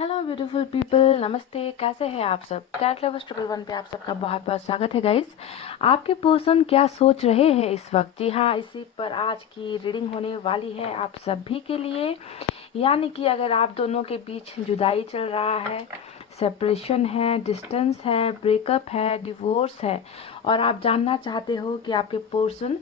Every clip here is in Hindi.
हेलो ब्यूटीफुल पीपल, नमस्ते। कैसे हैं आप सब? कैट लवर्स 111 पे आप सबका बहुत बहुत स्वागत है गाइस। आपके पर्सन क्या सोच रहे हैं इस वक्त? जी हाँ, इसी पर आज की रीडिंग होने वाली है आप सभी के लिए। यानी कि अगर आप दोनों के बीच जुदाई चल रहा है, सेपरेशन है, डिस्टेंस है, ब्रेकअप है, डिवोर्स है, और आप जानना चाहते हो कि आपके पर्सन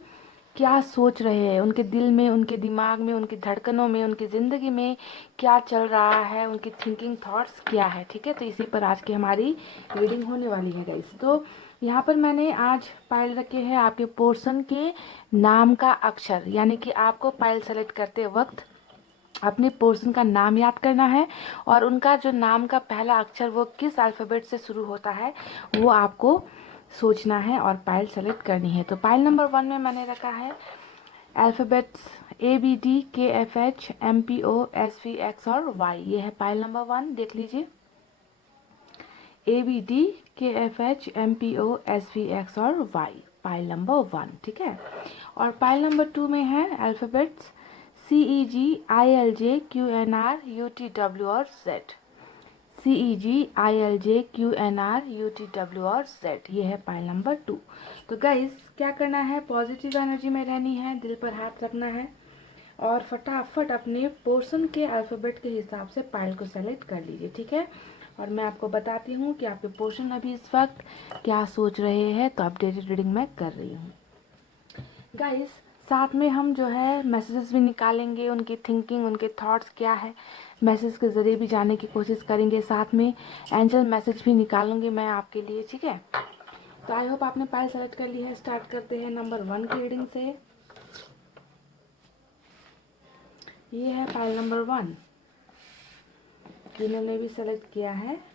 क्या सोच रहे हैं, उनके दिल में, उनके दिमाग में, उनकी धड़कनों में, उनकी ज़िंदगी में क्या चल रहा है, उनकी थिंकिंग थॉट्स क्या है, ठीक है। तो इसी पर आज की हमारी रीडिंग होने वाली है गाइस। तो यहाँ पर मैंने आज पायल रखे हैं आपके पोर्शन के नाम का अक्षर, यानी कि आपको पायल सेलेक्ट करते वक्त अपने पोर्शन का नाम याद करना है और उनका जो नाम का पहला अक्षर वो किस अल्फ़ाबेट से शुरू होता है वो आपको सोचना है और पायल सेलेक्ट करनी है। तो पायल नंबर 1 में मैंने रखा है alphabets ABD KFH MPO SV X और Y। ये है पायल नंबर 1, देख लीजिए। ABD KFH MPO SV X और Y, पायल नंबर 1, ठीक है। और पायल नंबर 2 में है alphabets CEG ILJ QNR UTW और Z। CEG ILJ QNR UTW और Z, ये है पाइल नंबर 2। तो गाइस क्या करना है, पॉजिटिव एनर्जी में रहनी है, दिल पर हाथ रखना है और फटाफट अपने पोर्शन के अल्फ़ाबेट के हिसाब से पाइल को सेलेक्ट कर लीजिए, ठीक है। और मैं आपको बताती हूँ कि आपके पोर्शन अभी इस वक्त क्या सोच रहे हैं। तो अपडेटेड रीडिंग मैं कर रही हूँ गाइस। साथ में हम जो है मैसेजेस भी निकालेंगे, उनकी थिंकिंग, उनके थॉट्स क्या है, मैसेज के ज़रिए भी जानने की कोशिश करेंगे। साथ में एंजल मैसेज भी निकालूंगी मैं आपके लिए, ठीक है। तो आई होप आपने पाइल सेलेक्ट कर ली है। स्टार्ट करते हैं नंबर 1 की रीडिंग से। ये है पाइल नंबर 1, जिन्होंने भी सेलेक्ट किया है।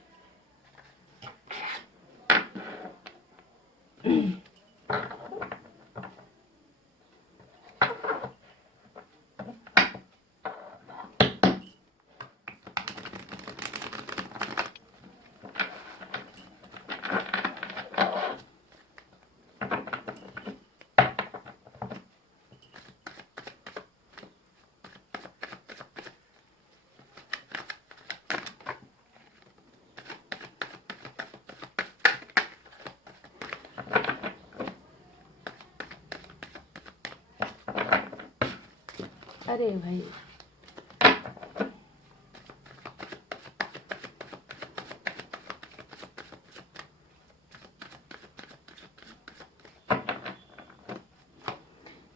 अरे भाई,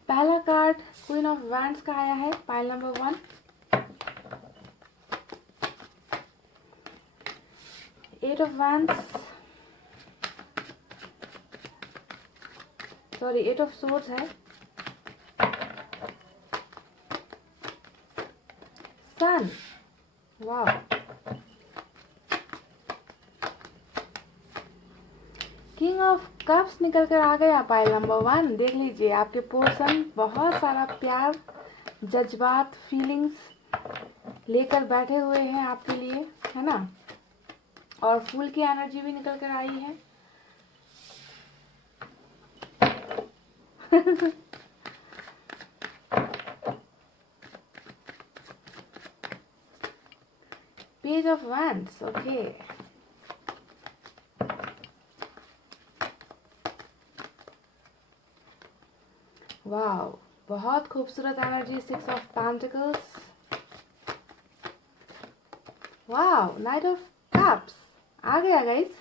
पहला कार्ड क्वीन ऑफ वैंड्स का आया है, pile number 1। 8 of wands, sorry 8 of swords है। सन, वाह। किंग ऑफ कप्स निकल कर आ गया पाइल नंबर 1। देख लीजिए, आपके पर्सन बहुत सारा प्यार, जज्बात, फीलिंग्स लेकर बैठे हुए हैं आपके लिए, है ना। और फूल की एनर्जी भी निकल कर आई है। Page of wands, okay. वाह, बहुत खूबसूरत एनर्जी। 6 ऑफ पेंटिकल्स, वाह। नाइट ऑफ कप्स आ गया guys.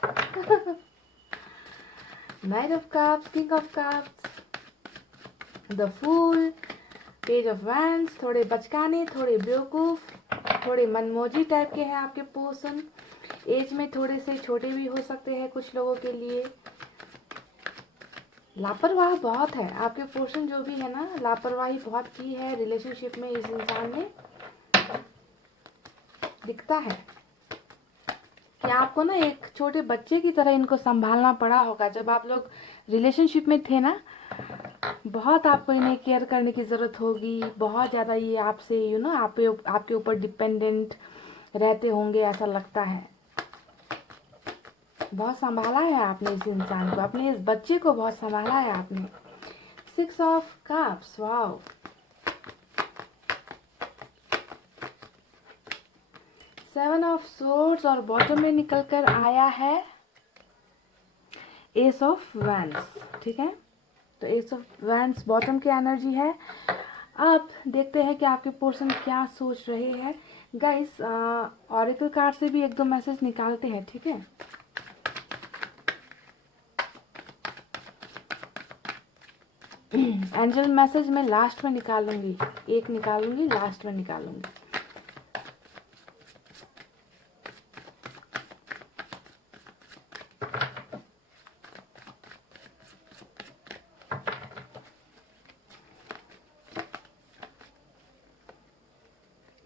Knight of cups, king of cups, the fool, page of wands. थोड़े बचकाने, थोड़े बेवकूफ, थोड़े मनमोजी टाइप के हैं आपके पर्सन। एज में थोड़े से छोटे भी हो सकते हैं कुछ लोगों के लिए। लापरवाह बहुत है आपके पर्सन, जो भी है ना, लापरवाही बहुत की है रिलेशनशिप में। इस इंसान ने दिखता है कि आपको ना एक छोटे बच्चे की तरह इनको संभालना पड़ा होगा। जब आप लोग रिलेशनशिप में थे ना, बहुत आपको इन्हें केयर करने की ज़रूरत होगी। बहुत ज़्यादा ये आपसे आपके ऊपर डिपेंडेंट रहते होंगे, ऐसा लगता है। बहुत संभाला है आपने इस इंसान को, अपने इस बच्चे को बहुत संभाला है आपने। 6 of cups, wow. 7 of swords और बॉटम में निकल कर आया है एस ऑफ वैंड्स। ठीक है, तो एस ऑफ वैंड्स बॉटम की एनर्जी है। अब देखते हैं कि आपके पर्सन क्या सोच रहे हैं। गाइस, ऑरेकल कार्ड से भी एक दो मैसेज निकालते हैं, ठीक है। एंजल मैसेज मैं लास्ट में निकालूंगी, एक निकालूंगी, लास्ट में निकालूंगी।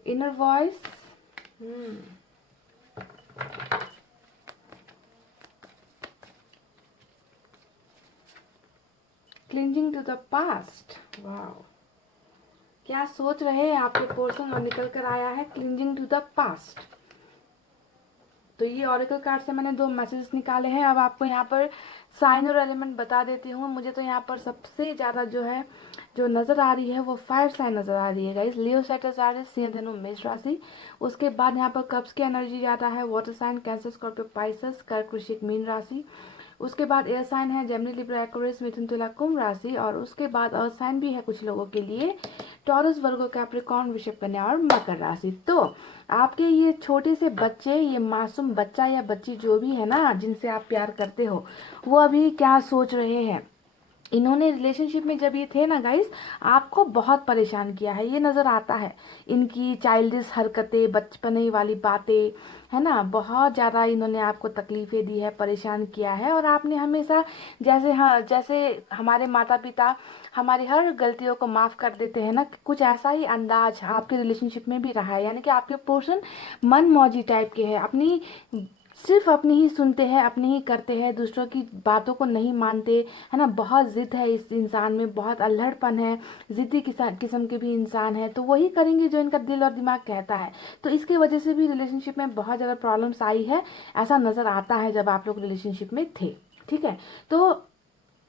Inner voice, cleansing to the past. Wow, क्या सोच रहे हैं आपके पर्सन, और निकल कर आया है क्लिंजिंग टू द पास्ट। तो ये ऑरेकल कार्ड से मैंने दो मैसेजेस निकाले हैं। अब आपको यहाँ पर साइन और एलिमेंट बता देती हूँ। मुझे तो यहाँ पर सबसे ज़्यादा जो नज़र आ रही है वो फायर साइन नज़र आ रही है गाइस। लियो, सैजिटेरियस, सिंह, धनु, मेष राशि। उसके बाद यहाँ पर कब्ज की एनर्जी ज़्यादा है, water sign, Cancer, Scorpio, Pisces, कर्क, वृश्चिक, मीन राशि। उसके बाद एयर साइन है जेमिनी, लिब्रा, एक्वेरियस, मिथुन, तुला, कुंभ राशि। और उसके बाद अर्थ साइन भी है कुछ लोगों के लिए, टॉरस, वर्गो, कैप्रिकॉर्न, वृषभ, कन्या और मकर राशि। तो आपके ये छोटे से बच्चे, ये मासूम बच्चा या बच्ची जो भी है ना, जिनसे आप प्यार करते हो, वो अभी क्या सोच रहे हैं। इन्होंने रिलेशनशिप में जब ये थे ना गाइस, आपको बहुत परेशान किया है, ये नज़र आता है। इनकी चाइल्डिश हरकतें, बचपने वाली बातें, है ना, बहुत ज़्यादा इन्होंने आपको तकलीफ़ें दी है, परेशान किया है। और आपने हमेशा जैसे हमारे माता पिता हमारी हर गलतियों को माफ़ कर देते हैं ना, कुछ ऐसा ही अंदाज आपके रिलेशनशिप में भी रहा है। यानी कि आपके पोर्शन मन मौजी टाइप के हैं, सिर्फ अपनी ही सुनते हैं, अपनी ही करते हैं, दूसरों की बातों को नहीं मानते, है ना। बहुत जिद है इस इंसान में, बहुत अल्हड़पन है, जिद्दी किस्म के भी इंसान है। तो वही करेंगे जो इनका दिल और दिमाग कहता है। तो इसके वजह से भी रिलेशनशिप में बहुत ज़्यादा प्रॉब्लम्स आई है, ऐसा नज़र आता है जब आप लोग रिलेशनशिप में थे। ठीक है, तो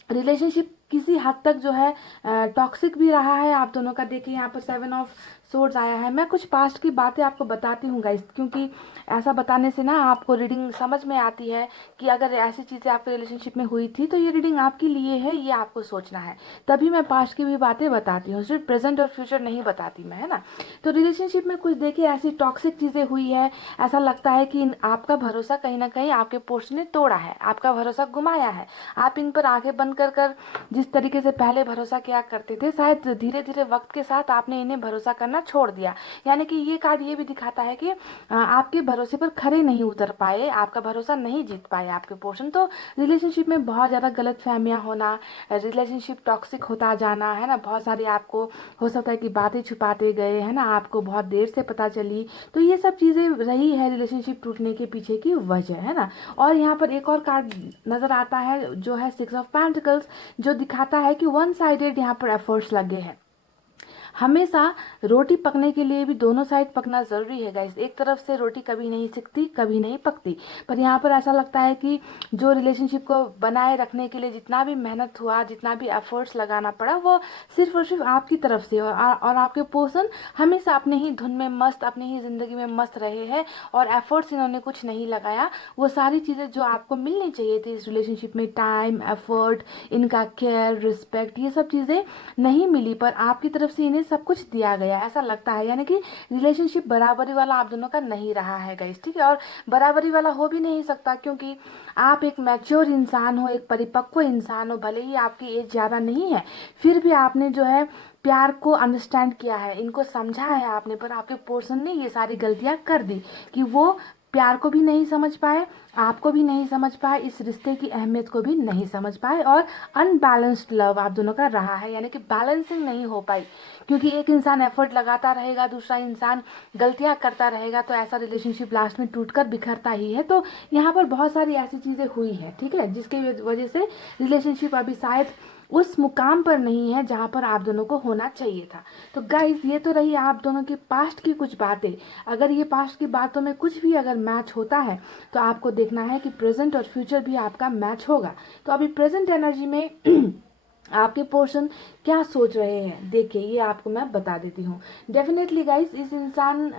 रिलेशनशिप किसी हद तक जो है टॉक्सिक भी रहा है आप दोनों का। देखिए यहाँ पर 7 ऑफ सोर्ड्स आया है। मैं कुछ पास्ट की बातें आपको बताती हूँ गाइस, क्योंकि ऐसा बताने से ना आपको रीडिंग समझ में आती है कि अगर ऐसी चीज़ें आपके रिलेशनशिप में हुई थी तो ये रीडिंग आपके लिए है, ये आपको सोचना है। तभी मैं पास्ट की भी बातें बताती हूँ, सिर्फ प्रेजेंट और फ्यूचर नहीं बताती मैं, है ना। तो रिलेशनशिप में कुछ देखिए ऐसी टॉक्सिक चीज़ें हुई है, ऐसा लगता है कि आपका भरोसा कहीं ना कहीं आपके पर्सन ने तोड़ा है, आपका भरोसा घुमाया है। आप इन पर आंखें बंद कर जिस तरीके से पहले भरोसा किया करते थे, शायद धीरे धीरे वक्त के साथ आपने इन्हें भरोसा करना छोड़ दिया। यानी कि ये कार्ड ये भी दिखाता है कि आपके भरोसे पर खरे नहीं उतर पाए, आपका भरोसा नहीं जीत पाए आपके पर्सन। तो रिलेशनशिप में बहुत ज़्यादा गलत फहमियाँ होना, रिलेशनशिप टॉक्सिक होता जाना, है ना। बहुत सारी आपको हो सकता है कि बातें छुपाते गए, है ना, आपको बहुत देर से पता चली। तो ये सब चीज़ें रही है रिलेशनशिप टूटने के पीछे की वजह, है ना। और यहाँ पर एक और कार्ड नज़र आता है जो है 6 ऑफ पेंटिकल्स, जो दिखाता है कि वन साइडेड यहाँ पर एफर्ट्स लगे हैं। हमेशा रोटी पकने के लिए भी दोनों साइड पकना ज़रूरी है गाइस। एक तरफ से रोटी कभी नहीं सिकती, कभी नहीं पकती। पर यहाँ पर ऐसा लगता है कि जो रिलेशनशिप को बनाए रखने के लिए जितना भी मेहनत हुआ, जितना भी एफर्ट्स लगाना पड़ा, वो सिर्फ और सिर्फ आपकी तरफ से, और आपके पर्सन हमेशा अपने ही धुन में मस्त, अपनी ही ज़िंदगी में मस्त रहे हैं, और एफर्ट्स इन्होंने कुछ नहीं लगाया। वो सारी चीज़ें जो आपको मिलनी चाहिए थी इस रिलेशनशिप में, टाइम, एफर्ट, इनका केयर, रिस्पेक्ट, ये सब चीज़ें नहीं मिली, पर आपकी तरफ से इन्हें सब कुछ दिया गया, ऐसा लगता है। यानी कि रिलेशनशिप बराबरी वाला आप दोनों का नहीं रहा है गाइस, ठीक है। और बराबरी वाला हो भी नहीं सकता, क्योंकि आप एक मैच्योर इंसान हो, एक परिपक्व इंसान हो। भले ही आपकी एज ज़्यादा नहीं है, फिर भी आपने जो है प्यार को अंडरस्टैंड किया है, इनको समझा है आपने। पर आपके पर्सन ने ये सारी गलतियां कर दी कि वो प्यार को भी नहीं समझ पाए, आपको भी नहीं समझ पाए, इस रिश्ते की अहमियत को भी नहीं समझ पाए, और अनबैलेंस्ड लव आप दोनों का रहा है। यानी कि बैलेंसिंग नहीं हो पाई, क्योंकि एक इंसान एफर्ट लगाता रहेगा, दूसरा इंसान गलतियां करता रहेगा, तो ऐसा रिलेशनशिप लास्ट में टूटकर बिखरता ही है। तो यहाँ पर बहुत सारी ऐसी चीज़ें हुई हैं, ठीक है, जिसकी वजह से रिलेशनशिप अभी शायद उस मुकाम पर नहीं है जहाँ पर आप दोनों को होना चाहिए था। तो गाइस, ये तो रही आप दोनों की पास्ट की कुछ बातें। अगर ये पास्ट की बातों में कुछ भी अगर मैच होता है, तो आपको देखना है कि प्रेजेंट और फ्यूचर भी आपका मैच होगा। तो अभी प्रेजेंट एनर्जी में आपके पोर्शन क्या सोच रहे हैं, देखिए ये आपको मैं बता देती हूँ। डेफिनेटली गाइस, इस इंसान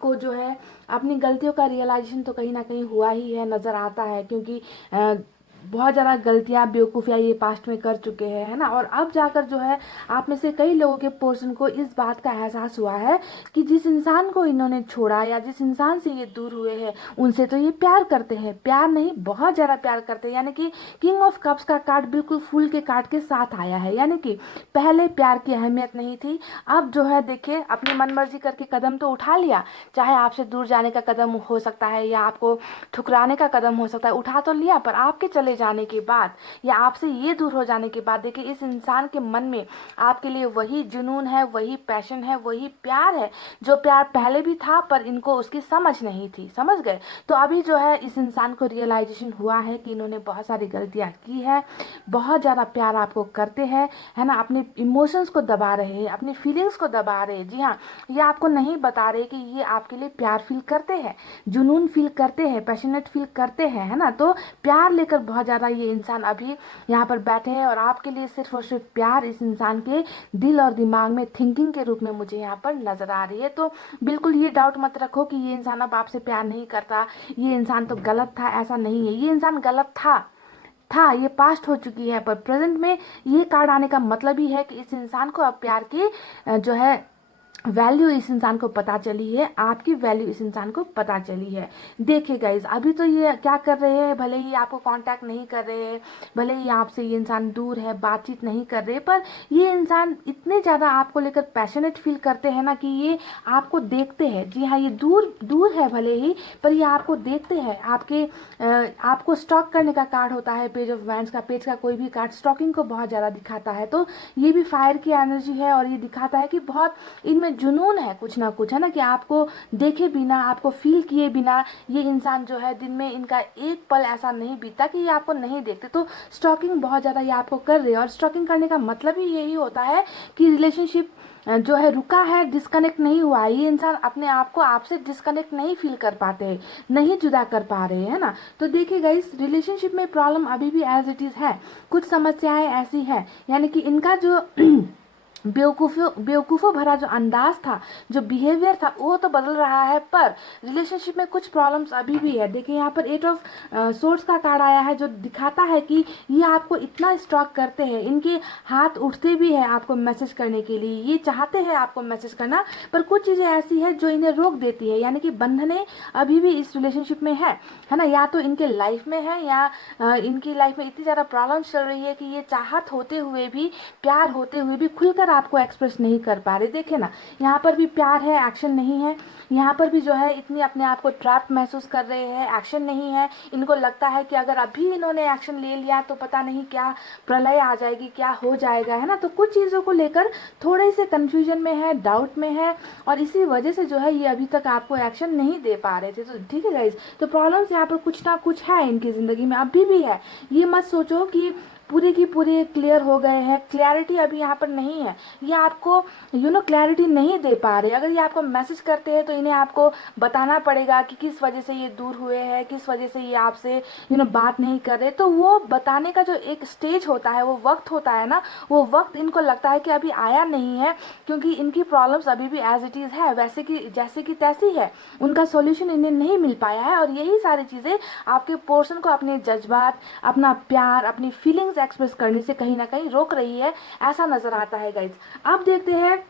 को जो है अपनी गलतियों का रियलाइजेशन तो कहीं ना कहीं हुआ ही है, नज़र आता है, क्योंकि बहुत ज़्यादा गलतियाँ बेवकूफ़ियाँ ये पास्ट में कर चुके हैं, है ना। और अब जाकर जो है आप में से कई लोगों के पोर्शन को इस बात का एहसास हुआ है कि जिस इंसान को इन्होंने छोड़ा या जिस इंसान से ये दूर हुए हैं, उनसे तो ये प्यार करते हैं, प्यार नहीं बहुत ज़्यादा प्यार करते हैं। यानी कि किंग ऑफ कप्स का कार्ड बिल्कुल फूल के कार्ड के साथ आया है। यानी कि पहले प्यार की अहमियत नहीं थी, अब जो है देखिए अपनी मनमर्जी करके कदम तो उठा लिया, चाहे आपसे दूर जाने का कदम हो सकता है या आपको ठुकराने का कदम हो सकता है, उठा तो लिया, पर आपके चले जाने के बाद या आपसे ये दूर हो जाने के बाद देखिए इस इंसान के मन में आपके लिए वही जुनून है, वही पैशन है, वही प्यार है जो प्यार पहले भी था, पर इनको उसकी समझ नहीं थी, समझ गए। तो अभी जो है इस इंसान को रियलाइजेशन हुआ है कि इन्होंने बहुत सारी गलतियां की है, बहुत ज़्यादा प्यार आपको करते हैं, है ना, अपने इमोशंस को दबा रहे हैं, अपनी फीलिंग्स को दबा रहे हैं। जी हाँ, ये आपको नहीं बता रहे कि ये आपके लिए प्यार फील करते हैं, जुनून फील करते हैं, पैशनेट फील करते हैं, है ना। तो प्यार लेकर बहुत ज़्यादा ये इंसान अभी यहाँ पर बैठे हैं और आपके लिए सिर्फ और सिर्फ प्यार इस इंसान के दिल और दिमाग में थिंकिंग के रूप में मुझे यहाँ पर नजर आ रही है। तो बिल्कुल ये डाउट मत रखो कि ये इंसान अब आपसे प्यार नहीं करता, ये इंसान तो गलत था, ऐसा नहीं है। ये इंसान गलत था, ये पास्ट हो चुकी है, पर प्रेजेंट में ये कार्ड आने का मतलब ही है कि इस इंसान को अब प्यार की जो है वैल्यू इस इंसान को पता चली है, आपकी वैल्यू इस इंसान को पता चली है। देखिए गाइज, अभी तो ये क्या कर रहे हैं, भले ही आपको कांटेक्ट नहीं कर रहे हैं, भले ही आपसे ये इंसान दूर है, बातचीत नहीं कर रहे, पर ये इंसान इतने ज़्यादा आपको लेकर पैशनेट फील करते हैं ना कि ये आपको देखते हैं। जी हाँ, ये दूर दूर है भले ही, पर ये आपको देखते हैं। आपको स्टॉक करने का कार्ड होता है, पेज ऑफ वैंड्स का, पेज का कोई भी कार्ड स्टॉकिंग को बहुत ज़्यादा दिखाता है। तो ये भी फायर की एनर्जी है और ये दिखाता है कि बहुत इनमें जुनून है कुछ ना कुछ, है ना, कि आपको देखे बिना, आपको फील किए बिना ये इंसान जो है दिन में इनका एक पल ऐसा नहीं बीता कि ये आपको नहीं देखते। तो स्टॉकिंग बहुत ज़्यादा ये आपको कर रहे हैं और स्टॉकिंग करने का मतलब ही यही होता है कि रिलेशनशिप जो है रुका है, डिस्कनेक्ट नहीं हुआ है। ये इंसान अपने आप को आपसे डिस्कनेक्ट नहीं फील कर पाते, नहीं जुदा कर पा रहे हैं ना। तो देखिएगा इस रिलेशनशिप में प्रॉब्लम अभी भी एज इट इज़ है, कुछ समस्याएं ऐसी हैं, यानी कि इनका जो बेवकूफ़ों भरा जो अंदाज था, जो बिहेवियर था, वो तो बदल रहा है, पर रिलेशनशिप में कुछ प्रॉब्लम्स अभी भी है। देखिए यहाँ पर 8 ऑफ सोर्ड्स का कार्ड आया है जो दिखाता है कि ये आपको इतना स्टॉक करते हैं, इनके हाथ उठते भी है आपको मैसेज करने के लिए, ये चाहते हैं आपको मैसेज करना, पर कुछ चीज़ें ऐसी है जो इन्हें रोक देती है। यानी कि बंधने अभी भी इस रिलेशनशिप में है ना, या तो इनके लाइफ में है या इनकी लाइफ में इतनी ज़्यादा प्रॉब्लम्स चल रही है कि ये चाहत होते हुए भी, प्यार होते हुए भी खुलकर आपको एक्सप्रेस नहीं कर पा रहे। देखे ना, यहाँ पर भी प्यार है, एक्शन नहीं है। यहाँ पर भी जो है इतनी अपने आप को ट्रैप महसूस कर रहे हैं, एक्शन नहीं है। इनको लगता है कि अगर अभी इन्होंने एक्शन ले लिया तो पता नहीं क्या प्रलय आ जाएगी, क्या हो जाएगा, है ना। तो कुछ चीज़ों को लेकर थोड़े से कन्फ्यूजन में है, डाउट में है, और इसी वजह से जो है ये अभी तक आपको एक्शन नहीं दे पा रहे थे। तो ठीक है गाइज, तो प्रॉब्लम्स यहाँ पर कुछ ना कुछ है इनकी ज़िंदगी में, अभी भी है। ये मत सोचो कि पूरे की पूरे क्लियर हो गए हैं, क्लैरिटी अभी यहाँ पर नहीं है। ये आपको क्लैरिटी नहीं दे पा रहे। अगर ये आपको मैसेज करते हैं तो इन्हें आपको बताना पड़ेगा कि किस वजह से ये दूर हुए हैं, किस वजह से ये आपसे बात नहीं कर रहे। तो वो बताने का जो एक स्टेज होता है, वो वक्त होता है ना, वो वक्त इनको लगता है कि अभी आया नहीं है, क्योंकि इनकी प्रॉब्लम्स अभी भी एज इट इज़ है, वैसे कि जैसे कि तैसी है, उनका सॉल्यूशन इन्हें नहीं मिल पाया है। और यही सारी चीज़ें आपके पोर्शन को अपने जज्बात, अपना प्यार, अपनी फीलिंग्स एक्सप्रेस करने से कहीं ना कहीं रोक रही है, ऐसा नजर आता है गाइज। अब देखते हैं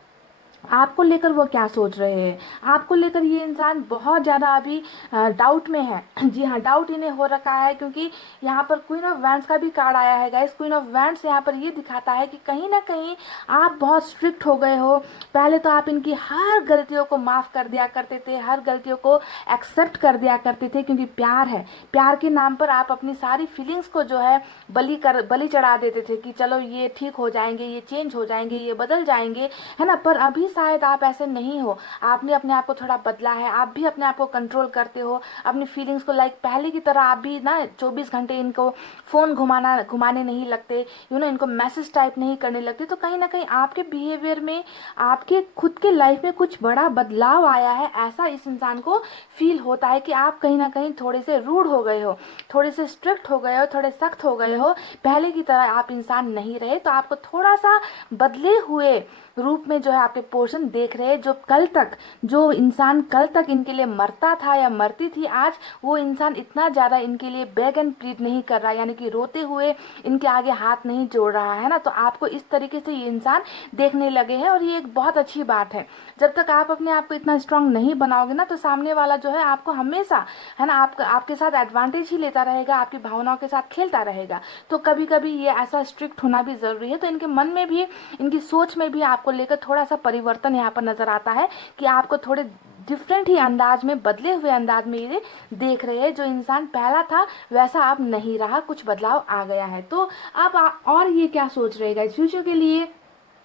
आपको लेकर वो क्या सोच रहे हैं। आपको लेकर ये इंसान बहुत ज़्यादा अभी डाउट में है। जी हाँ, डाउट इन्हें हो रखा है, क्योंकि यहाँ पर क्वीन ऑफ वैंड्स का भी कार्ड आया है गाइस। क्वीन ऑफ वैंड्स यहाँ पर ये दिखाता है कि कहीं ना कहीं आप बहुत स्ट्रिक्ट हो गए हो। पहले तो आप इनकी हर गलतियों को माफ़ कर दिया करते थे, हर गलतियों को एक्सेप्ट कर दिया करते थे, क्योंकि प्यार है। प्यार के नाम पर आप अपनी सारी फीलिंग्स को जो है बलि चढ़ा देते थे कि चलो ये ठीक हो जाएंगे, ये चेंज हो जाएंगे, ये बदल जाएंगे, है ना। पर अभी शायद आप ऐसे नहीं हो, आपने अपने आप को थोड़ा बदला है, आप भी अपने आप को कंट्रोल करते हो, अपनी फीलिंग्स को, लाइक पहले की तरह आप भी ना 24 घंटे इनको फ़ोन घुमाने नहीं लगते, इनको मैसेज टाइप नहीं करने लगते, तो कहीं ना कहीं आपके बिहेवियर में, आपके खुद के लाइफ में कुछ बड़ा बदलाव आया है, ऐसा इस इंसान को फील होता है कि आप कहीं ना कहीं थोड़े से रूड हो गए हो, थोड़े से स्ट्रिक्ट हो गए हो, थोड़े सख्त हो गए हो, पहले की तरह आप इंसान नहीं रहे, तो आपको थोड़ा सा बदले हुए रूप में जो है आपके पोर्शन देख रहे हैं। जो इंसान कल तक इनके लिए मरता था या मरती थी, आज वो इंसान इतना ज़्यादा इनके लिए बेग एंड प्लीड नहीं कर रहा, यानी कि रोते हुए इनके आगे हाथ नहीं जोड़ रहा है ना। तो आपको इस तरीके से ये इंसान देखने लगे हैं, और ये एक बहुत अच्छी बात है। जब तक आप अपने आप को इतना स्ट्रांग नहीं बनाओगे ना, तो सामने वाला जो है आपको हमेशा, है ना, आपके साथ एडवांटेज ही लेता रहेगा, आपकी भावनाओं के साथ खेलता रहेगा। तो कभी कभी ये ऐसा स्ट्रिक्ट होना भी ज़रूरी है। तो इनके मन में भी, इनकी सोच में भी आपको लेकर थोड़ा सा परिवर्तन यहाँ पर नज़र आता है कि आपको थोड़े डिफरेंट ही अंदाज में, बदले हुए अंदाज में ये देख रहे हैं। जो इंसान पहला था वैसा अब नहीं रहा, कुछ बदलाव आ गया है। तो अब और ये क्या सोच रहेगा इस फ्यूचर के लिए,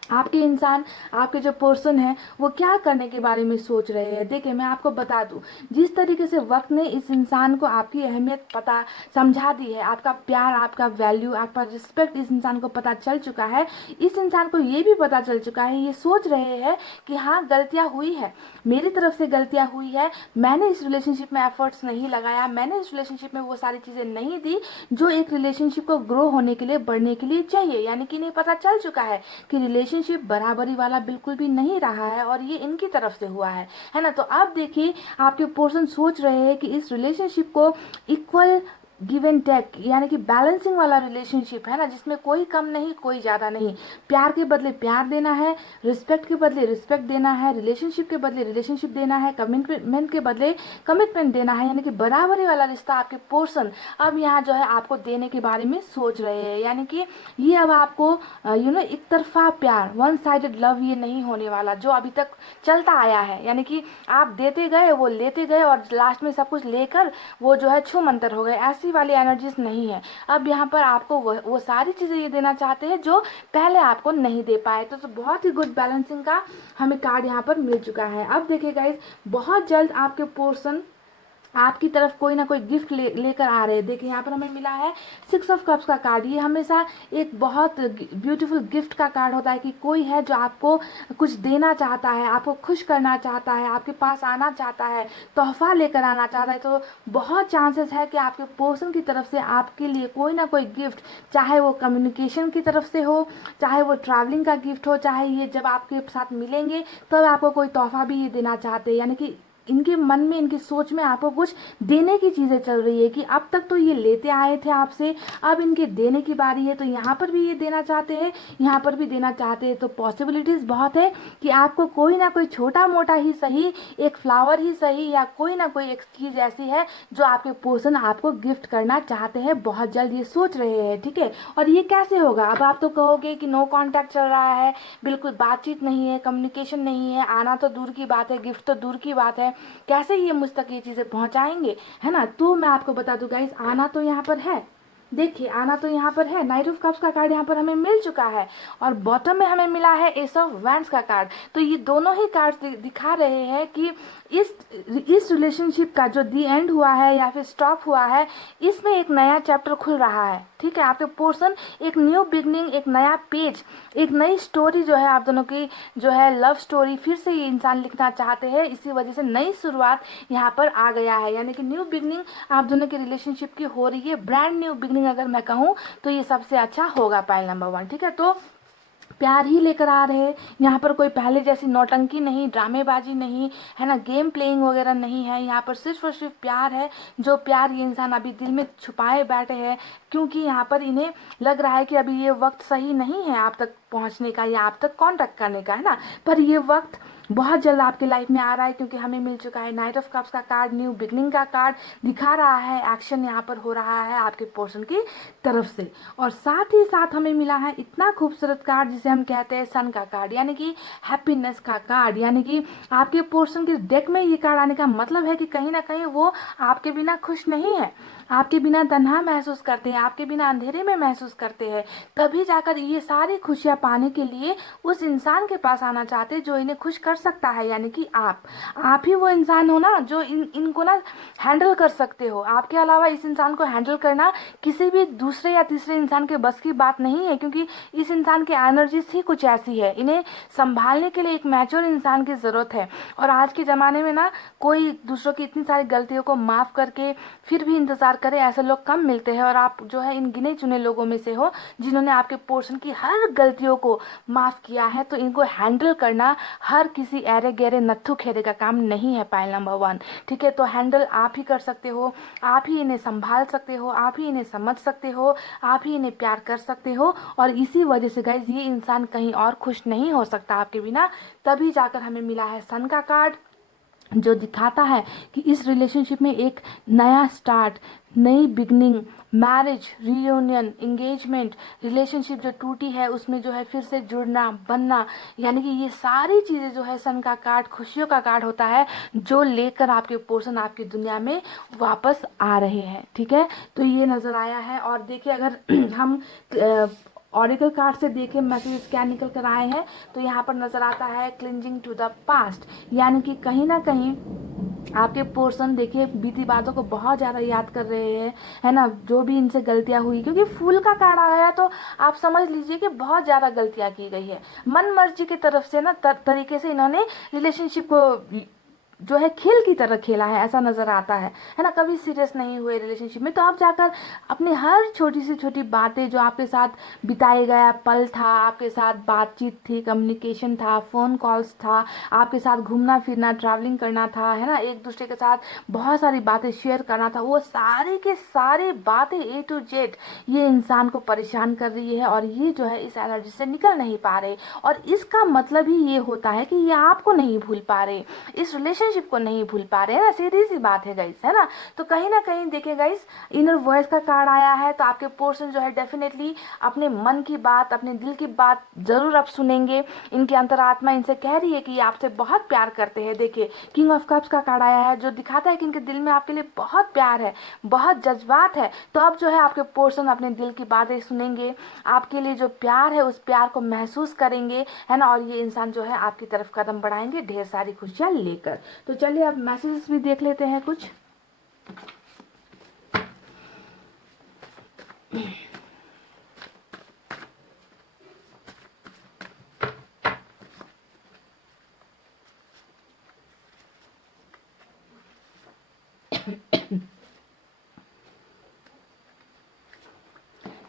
आपके इंसान, आपके जो पर्सन है वो क्या करने के बारे में सोच रहे हैं। देखिए, मैं आपको बता दूं, जिस तरीके से वक्त ने इस इंसान को आपकी अहमियत पता समझा दी है, आपका प्यार, आपका वैल्यू, आपका रिस्पेक्ट इस इंसान को पता चल चुका है। इस इंसान को ये भी पता चल चुका है, ये सोच रहे हैं कि हाँ, गलतियाँ हुई है, मेरी तरफ से गलतियाँ हुई है, मैंने इस रिलेशनशिप में एफर्ट्स नहीं लगाया, मैंने इस रिलेशनशिप में वो सारी चीज़ें नहीं दी जो एक रिलेशनशिप को ग्रो होने के लिए, बढ़ने के लिए चाहिए। यानी कि इन्हें पता चल चुका है कि रिलेशनशिप बराबरी वाला बिल्कुल भी नहीं रहा है, और ये इनकी तरफ से हुआ है ना। तो अब देखिए, आपके पर्सन सोच रहे हैं कि इस रिलेशनशिप को इक्वल गिव एंड टेक, यानी कि बैलेंसिंग वाला रिलेशनशिप है ना, जिसमें कोई कम नहीं, कोई ज़्यादा नहीं। प्यार के बदले प्यार देना है, रिस्पेक्ट के बदले रिस्पेक्ट देना है, रिलेशनशिप के बदले रिलेशनशिप देना है, कमिटमेंट के बदले कमिटमेंट देना है, यानी कि बराबरी वाला रिश्ता आपके पर्सन अब यहाँ जो है आपको देने के बारे में सोच रहे हैं। यानी कि ये अब आपको एक तरफा प्यार, वन साइडेड लव ये नहीं होने वाला जो अभी तक चलता आया है। यानी कि आप देते गए, वो लेते गए, और लास्ट में सब कुछ लेकर वो जो है छू मंतर हो गए, ऐसी वाली एनर्जीज नहीं है। अब यहाँ पर आपको वो सारी चीजें ये देना चाहते हैं जो पहले आपको नहीं दे पाए। तो बहुत ही गुड बैलेंसिंग का हमें कार्ड यहाँ पर मिल चुका है। अब देखिए गाइस, बहुत जल्द आपके पोर्शन आपकी तरफ कोई ना कोई गिफ्ट लेकर आ रहे हैं। देखिए, यहाँ पर हमें मिला है 6 ऑफ कप्स का कार्ड। ये हमेशा एक बहुत ब्यूटीफुल गिफ्ट का कार्ड होता है कि कोई है जो आपको कुछ देना चाहता है, आपको खुश करना चाहता है, आपके पास आना चाहता है, तोहफा लेकर आना चाहता है। तो बहुत चांसेस है कि आपके पर्सन की तरफ से आपके लिए कोई ना कोई गिफ्ट, चाहे वो कम्युनिकेशन की तरफ से हो, चाहे वो ट्रैवलिंग का गिफ्ट हो, चाहे ये जब आपके साथ मिलेंगे तब आपको कोई तोहफा भी ये देना चाहते हैं। यानी कि इनके मन में, इनकी सोच में आपको कुछ देने की चीज़ें चल रही है कि अब तक तो ये लेते आए थे आपसे, अब इनके देने की बारी है। तो यहाँ पर भी ये देना चाहते हैं, यहाँ पर भी देना चाहते हैं। तो पॉसिबिलिटीज़ बहुत है कि आपको कोई ना कोई छोटा मोटा ही सही, एक फ्लावर ही सही, या कोई ना कोई एक चीज़ ऐसी है जो आपके पर्सन आपको गिफ्ट करना चाहते हैं, बहुत जल्द ये सोच रहे हैं। ठीक है, और ये कैसे होगा? अब आप तो कहोगे कि नो कॉन्टैक्ट चल रहा है, बिल्कुल बातचीत नहीं है, कम्युनिकेशन नहीं है, आना तो दूर की बात है, गिफ्ट तो दूर की बात है, कैसे ये मुझ तक ये चीज़ें पहुंचाएंगे, है ना। तो मैं आपको बता दूं गाइस, आना तो यहाँ पर है। देखिए, आना तो यहाँ पर है। नाइट ऑफ कप्स का कार्ड यहाँ पर हमें मिल चुका है, और बॉटम में हमें मिला है एस ऑफ वैंड्स का कार्ड। तो ये दोनों ही कार्ड दिखा रहे हैं कि इस रिलेशनशिप का जो दी एंड हुआ है या फिर स्टॉप हुआ है, इसमें एक नया चैप्टर खुल रहा है। ठीक है, आपके पर्सन एक न्यू बिगनिंग, एक नया पेज, एक नई स्टोरी जो है आप दोनों की जो है लव स्टोरी, फिर से ये इंसान लिखना चाहते हैं। इसी वजह से नई शुरुआत यहाँ पर आ गया है, यानी कि न्यू बिगनिंग आप दोनों की रिलेशनशिप की हो रही है। ब्रांड न्यू बिगनिंग अगर मैं कहूँ तो ये सबसे अच्छा होगा पाइल नंबर 1। ठीक है, तो प्यार ही लेकर आ रहे हैं यहाँ पर, कोई पहले जैसी नौटंकी नहीं, ड्रामेबाजी नहीं, है ना, गेम प्लेइंग वगैरह नहीं है। यहाँ पर सिर्फ और सिर्फ प्यार है, जो प्यार ये इंसान अभी दिल में छुपाए बैठे हैं, क्योंकि यहाँ पर इन्हें लग रहा है कि अभी ये वक्त सही नहीं है आप तक पहुँचने का या आप तक कॉन्टैक्ट करने का, है ना। पर ये वक्त बहुत जल्द आपके लाइफ में आ रहा है, क्योंकि हमें मिल चुका है नाइट ऑफ कप्स का कार्ड, न्यू बिगनिंग का कार्ड दिखा रहा है, एक्शन यहाँ पर हो रहा है आपके पर्सन की तरफ से। और साथ ही साथ हमें मिला है इतना खूबसूरत कार्ड जिसे हम कहते हैं सन का कार्ड, यानी कि हैप्पीनेस का कार्ड। यानी कि आपके पर्सन के डेक में ये कार्ड आने का मतलब है कि कहीं ना कहीं वो आपके बिना खुश नहीं है, आपके बिना तन्हा महसूस करते हैं, आपके बिना अंधेरे में महसूस करते हैं, तभी जाकर ये सारी खुशियां पाने के लिए उस इंसान के पास आना चाहते हैं जो इन्हें खुश कर सकता है, यानी कि आप ही वो इंसान हो ना जो इनको ना हैंडल कर सकते हो। आपके अलावा इस इंसान को हैंडल करना किसी भी दूसरे या तीसरे इंसान के बस की बात नहीं है, क्योंकि इस इंसान की एनर्जी ही कुछ ऐसी है। इन्हें संभालने के लिए एक मैच्योर इंसान की जरूरत है। और आज के ज़माने में ना कोई दूसरों की इतनी सारी गलतियों को माफ़ करके फिर भी इंतज़ार करे, ऐसे लोग कम मिलते हैं। और आप जो है इन गिने चुने लोगों में से हो जिन्होंने आपके पोर्शन की हर गलतियों को माफ़ किया है। तो इनको हैंडल करना हर किसी ऐरे गहरे नत्थु खेरे का काम नहीं है, पॉइंट नंबर 1। ठीक है, तो हैंडल आप ही कर सकते हो, आप ही इन्हें संभाल सकते हो, आप ही इन्हें समझ सकते हो, आप ही इन्हें प्यार कर सकते हो। और इसी वजह से गाइज ये इंसान कहीं और खुश नहीं हो सकता आपके बिना। तभी जाकर हमें मिला है सन का कार्ड, जो दिखाता है कि इस रिलेशनशिप में एक नया स्टार्ट, नई beginning, marriage, reunion, engagement, relationship जो टूटी है उसमें जो है फिर से जुड़ना, बनना, यानी कि ये सारी चीज़ें जो है सन का कार्ड खुशियों का कार्ड होता है, जो लेकर आपके पोर्शन आपकी दुनिया में वापस आ रहे हैं। ठीक है, तो ये नज़र आया है। और देखिए अगर हम ऑरिकल कार्ड से देखें मैसेजेस क्या निकल कर आए हैं, तो यहाँ पर नजर आता है क्लिंजिंग टू द पास्ट, यानी कि कहीं ना कहीं आपके पोर्शन देखिए बीती बातों को बहुत ज़्यादा याद कर रहे हैं, है ना, जो भी इनसे गलतियां हुई, क्योंकि फूल का कार्ड आ गया तो आप समझ लीजिए कि बहुत ज़्यादा गलतियां की गई है। मन मर्जी की तरफ से ना तरीके से इन्होंने रिलेशनशिप को जो है खेल की तरह खेला है, ऐसा नजर आता है ना, कभी सीरियस नहीं हुए रिलेशनशिप में। तो आप जाकर अपनी हर छोटी से छोटी बातें जो आपके साथ बिताए गया पल था, आपके साथ बातचीत थी, कम्युनिकेशन था, फ़ोन कॉल्स था, आपके साथ घूमना फिरना, ट्रैवलिंग करना था, है ना, एक दूसरे के साथ बहुत सारी बातें शेयर करना था, वो सारे के सारे बातें A to Z ये इंसान को परेशान कर रही है। और ये जो है इस एनर्जी से निकल नहीं पा रहे, और इसका मतलब ही ये होता है कि ये आपको नहीं भूल पा रहे, इस रिलेशनशिप को नहीं भूल पा रहे हैं ना, सीधी सी बात है गाइस, है ना। तो कहीं ना कहीं देखिए गाइस इनर वॉइस का कार्ड आया है, तो आपके पोर्शन जो है डेफिनेटली अपने मन की बात, अपने दिल की बात जरूर आप सुनेंगे। इनकी अंतरात्मा इनसे कह रही है कि ये आपसे बहुत प्यार करते हैं। देखिए किंग ऑफ कप्स का कार्ड आया है, जो दिखाता है कि इनके दिल में आपके लिए बहुत प्यार है, बहुत जज्बात है। तो अब जो है आपके पोर्शन अपने दिल की बातें सुनेंगे, आपके लिए जो प्यार है उस प्यार को महसूस करेंगे, है ना, और ये इंसान जो है आपकी तरफ कदम बढ़ाएंगे ढेर सारी खुशियां लेकर। तो चलिए अब मैसेजेस भी देख लेते हैं कुछ।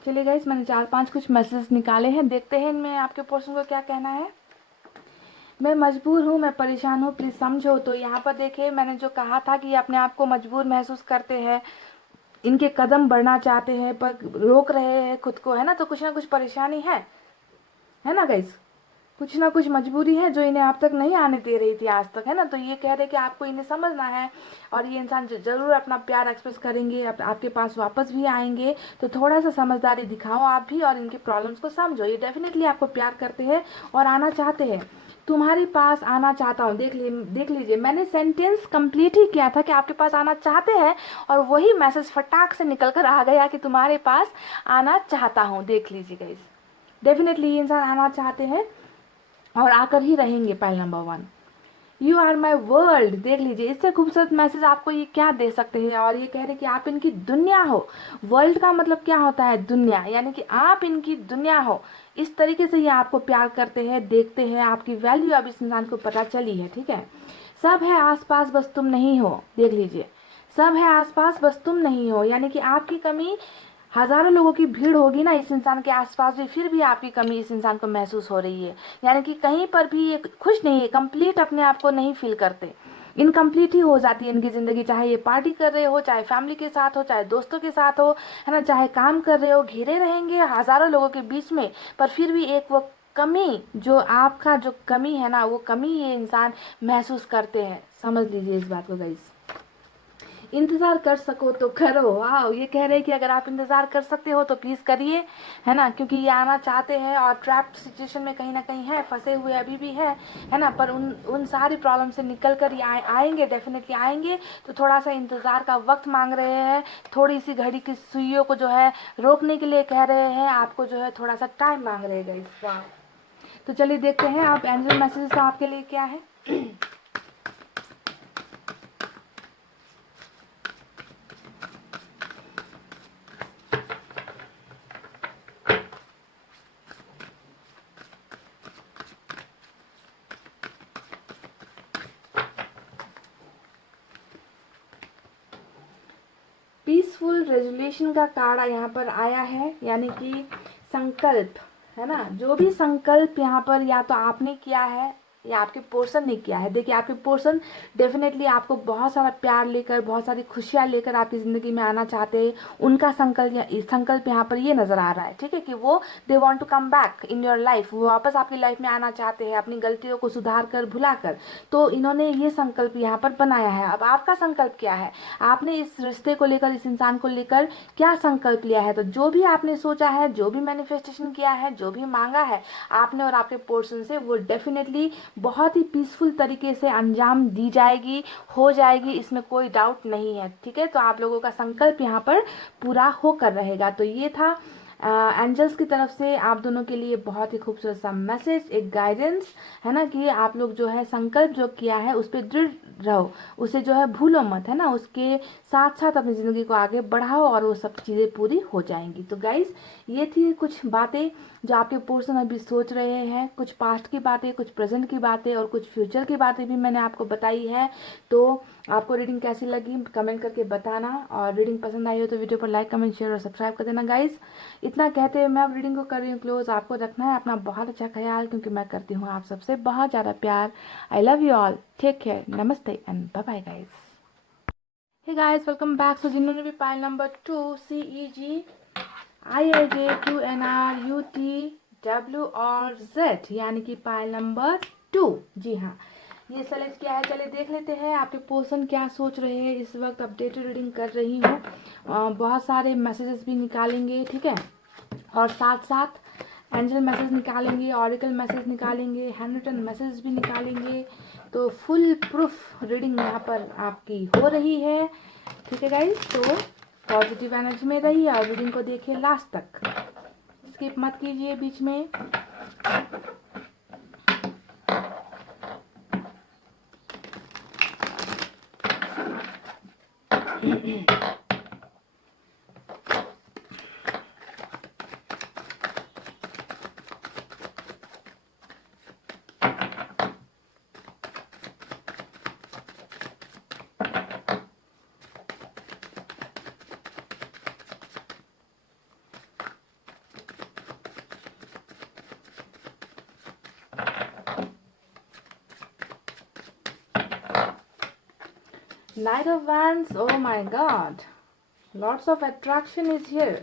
चलिए गाइस मैंने 4-5 कुछ मैसेज निकाले हैं, देखते हैं इनमें आपके पोर्शन को क्या कहना है। मैं मजबूर हूँ, मैं परेशान हूँ, प्लीज़ समझो। तो यहाँ पर देखिए मैंने जो कहा था कि अपने आप को मजबूर महसूस करते हैं, इनके कदम बढ़ना चाहते हैं पर रोक रहे हैं खुद को, है ना, तो कुछ ना कुछ परेशानी है ना गाइस, कुछ ना कुछ मजबूरी है जो इन्हें आप तक नहीं आने दे रही थी आज तक, है ना। तो ये कह रहे कि आपको इन्हें समझना है, और ये इंसान जरूर अपना प्यार एक्सप्रेस करेंगे, आपके पास वापस भी आएंगे। तो थोड़ा सा समझदारी दिखाओ आप भी, और इनके प्रॉब्लम्स को समझो। ये डेफिनेटली आपको प्यार करते हैं और आना चाहते हैं, तुम्हारे पास आना चाहता हूँ। देख लीजिए मैंने सेंटेंस कंप्लीट ही किया था कि आपके पास आना चाहते हैं, और वही मैसेज फटाक से निकल कर आ गया कि तुम्हारे पास आना चाहता हूँ। देख लीजिए गाइस, डेफिनेटली ये इंसान आना चाहते हैं और आकर ही रहेंगे। Point number 1, you are my world. देख लीजिए इससे खूबसूरत मैसेज आपको ये क्या दे सकते हैं, और ये कह रहे कि आप इनकी दुनिया हो। वर्ल्ड का मतलब क्या होता है, दुनिया, यानी कि आप इनकी दुनिया हो। इस तरीके से ये आपको प्यार करते हैं, देखते हैं, आपकी वैल्यू अब इस इंसान को पता चली है। ठीक है, सब है आसपास बस तुम नहीं हो। देख लीजिए सब है आसपास बस तुम नहीं हो, यानी कि आपकी कमी, हजारों लोगों की भीड़ होगी ना इस इंसान के आसपास भी, फिर भी आपकी कमी इस इंसान को महसूस हो रही है। यानी कि कहीं पर भी ये खुश नहीं है, कंप्लीट अपने आप को नहीं फील करते, इनकम्प्लीट ही हो जाती है इनकी ज़िंदगी। चाहे ये पार्टी कर रहे हो, चाहे फैमिली के साथ हो, चाहे दोस्तों के साथ हो, है ना, चाहे काम कर रहे हो, घिरे रहेंगे हजारों लोगों के बीच में, पर फिर भी एक वो कमी, जो आपका जो कमी है ना, वो कमी ये इंसान महसूस करते हैं। समझ लीजिए इस बात को गाइस। इंतज़ार कर सको तो करो। वाह, ये कह रहे हैं कि अगर आप इंतज़ार कर सकते हो तो प्लीज़ करिए, है ना, क्योंकि ये आना चाहते हैं और ट्रैप्ड सिचुएशन में कहीं ना कहीं है, फंसे हुए अभी भी है ना, पर उन उन सारी प्रॉब्लम से निकल कर ये आएंगे, डेफिनेटली आएंगे। तो थोड़ा सा इंतज़ार का वक्त मांग रहे हैं, थोड़ी सी घड़ी की सुइयों को जो है रोकने के लिए कह रहे हैं, आपको जो है थोड़ा सा टाइम मांग रहे हैं गाइस। वाह, तो चलिए देखते हैं आप एंजल मैसेजेस आपके लिए क्या है। पीसफुल रेजोल्यूशन का कार्ड यहाँ पर आया है, यानी कि संकल्प, है ना। जो भी संकल्प यहाँ पर या तो आपने किया है या आपके पोर्शन ने किया है, देखिए आपके पोर्शन डेफिनेटली आपको बहुत सारा प्यार लेकर, बहुत सारी खुशियाँ लेकर आपकी ज़िंदगी में आना चाहते हैं। उनका संकल्प यहाँ पर ये नज़र आ रहा है, ठीक है, कि वो they want to come back in your life, वो वापस आपकी लाइफ में आना चाहते हैं, अपनी गलतियों को सुधार कर, भुला कर। तो इन्होंने ये संकल्प यहाँ पर बनाया है। अब आपका संकल्प क्या है, आपने इस रिश्ते को लेकर, इस इंसान को लेकर क्या संकल्प लिया है। तो जो भी आपने सोचा है, जो भी मैनिफेस्टेशन किया है, जो भी मांगा है आपने और आपके पोर्शन से, वो डेफिनेटली बहुत ही पीसफुल तरीके से अंजाम दी जाएगी, हो जाएगी, इसमें कोई डाउट नहीं है, ठीक है। तो आप लोगों का संकल्प यहाँ पर पूरा होकर रहेगा। तो ये था एंजल्स की तरफ से आप दोनों के लिए बहुत ही खूबसूरत सा मैसेज, एक गाइडेंस, है ना, कि आप लोग जो है संकल्प जो किया है उस पर दृढ़ रहो, उसे जो है भूलो मत, है ना, उसके साथ साथ अपनी ज़िंदगी को आगे बढ़ाओ और वो सब चीज़ें पूरी हो जाएंगी। तो गाइस, ये थी कुछ बातें जो आपके पर्सन अभी सोच रहे हैं, कुछ पास्ट की बातें, कुछ प्रेजेंट की बातें और कुछ फ्यूचर की बातें भी मैंने आपको बताई है। तो आपको रीडिंग कैसी लगी कमेंट करके बताना, और रीडिंग पसंद आई हो तो वीडियो पर लाइक, कमेंट, शेयर और सब्सक्राइब कर देना गाइस। इतना कहते हुए मैं अब रीडिंग को कर रही हूँ क्लोज। आपको रखना है अपना बहुत अच्छा ख्याल, क्योंकि मैं करती हूँ आप सबसे बहुत ज़्यादा प्यार। I love you all, take care, नमस्ते and bye bye guys. Hey guys, welcome back. So जिन्होंने भी pile number 2 CEG ILJ QNR UT W और Z यानी कि पाइल नंबर 2, जी हाँ, ये सेलेक्ट किया है। चलिए देख लेते हैं आपके पर्सन क्या सोच रहे हैं इस वक्त। अपडेटेड रीडिंग कर रही हूँ, बहुत सारे मैसेजेस भी निकालेंगे, ठीक है, और साथ साथ एंजल मैसेज निकालेंगे, ऑरिकल मैसेज निकालेंगे, हैंड रिटन मैसेज भी निकालेंगे। तो फुल प्रूफ रीडिंग यहाँ पर आपकी हो रही है, ठीक है गाइस। तो पॉजिटिव एनर्जी में रहिए और रीडिंग को देखिए लास्ट तक, स्किप मत कीजिए बीच में। Knight of Wands, oh my God, lots of attraction is here।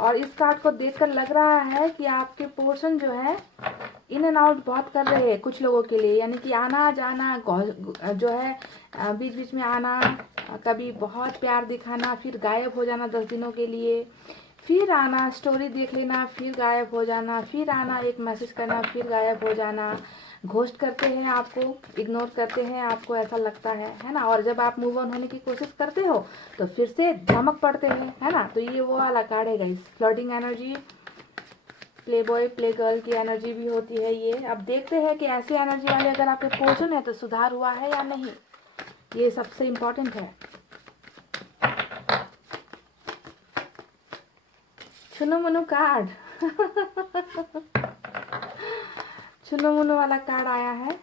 और इस कार्ड को देखकर लग रहा है कि आपके पोर्शन जो है इन एंड आउट बहुत कर रहे हैं कुछ लोगों के लिए, यानी कि आना जाना जो है, बीच बीच में आना, कभी बहुत प्यार दिखाना, फिर गायब हो जाना 10 दिनों के लिए, फिर आना, स्टोरी देख लेना, फिर गायब हो जाना, फिर आना, एक मैसेज करना, फिर गायब हो जाना। घोस्ट करते हैं आपको, इग्नोर करते हैं आपको, ऐसा लगता है ना। और जब आप मूव ऑन होने की कोशिश करते हो तो फिर से धमक पड़ते हैं, है ना। तो ये वो वाला कार्ड है guys, flirting energy, play boy play girl की एनर्जी भी होती है ये। अब देखते हैं कि ऐसी एनर्जी वाले अगर आपके पोर्शन है तो सुधार हुआ है या नहीं, ये सबसे इम्पोर्टेंट है। चुनो मुनो कार्ड चुनो मुनो वाला कार्ड आया है,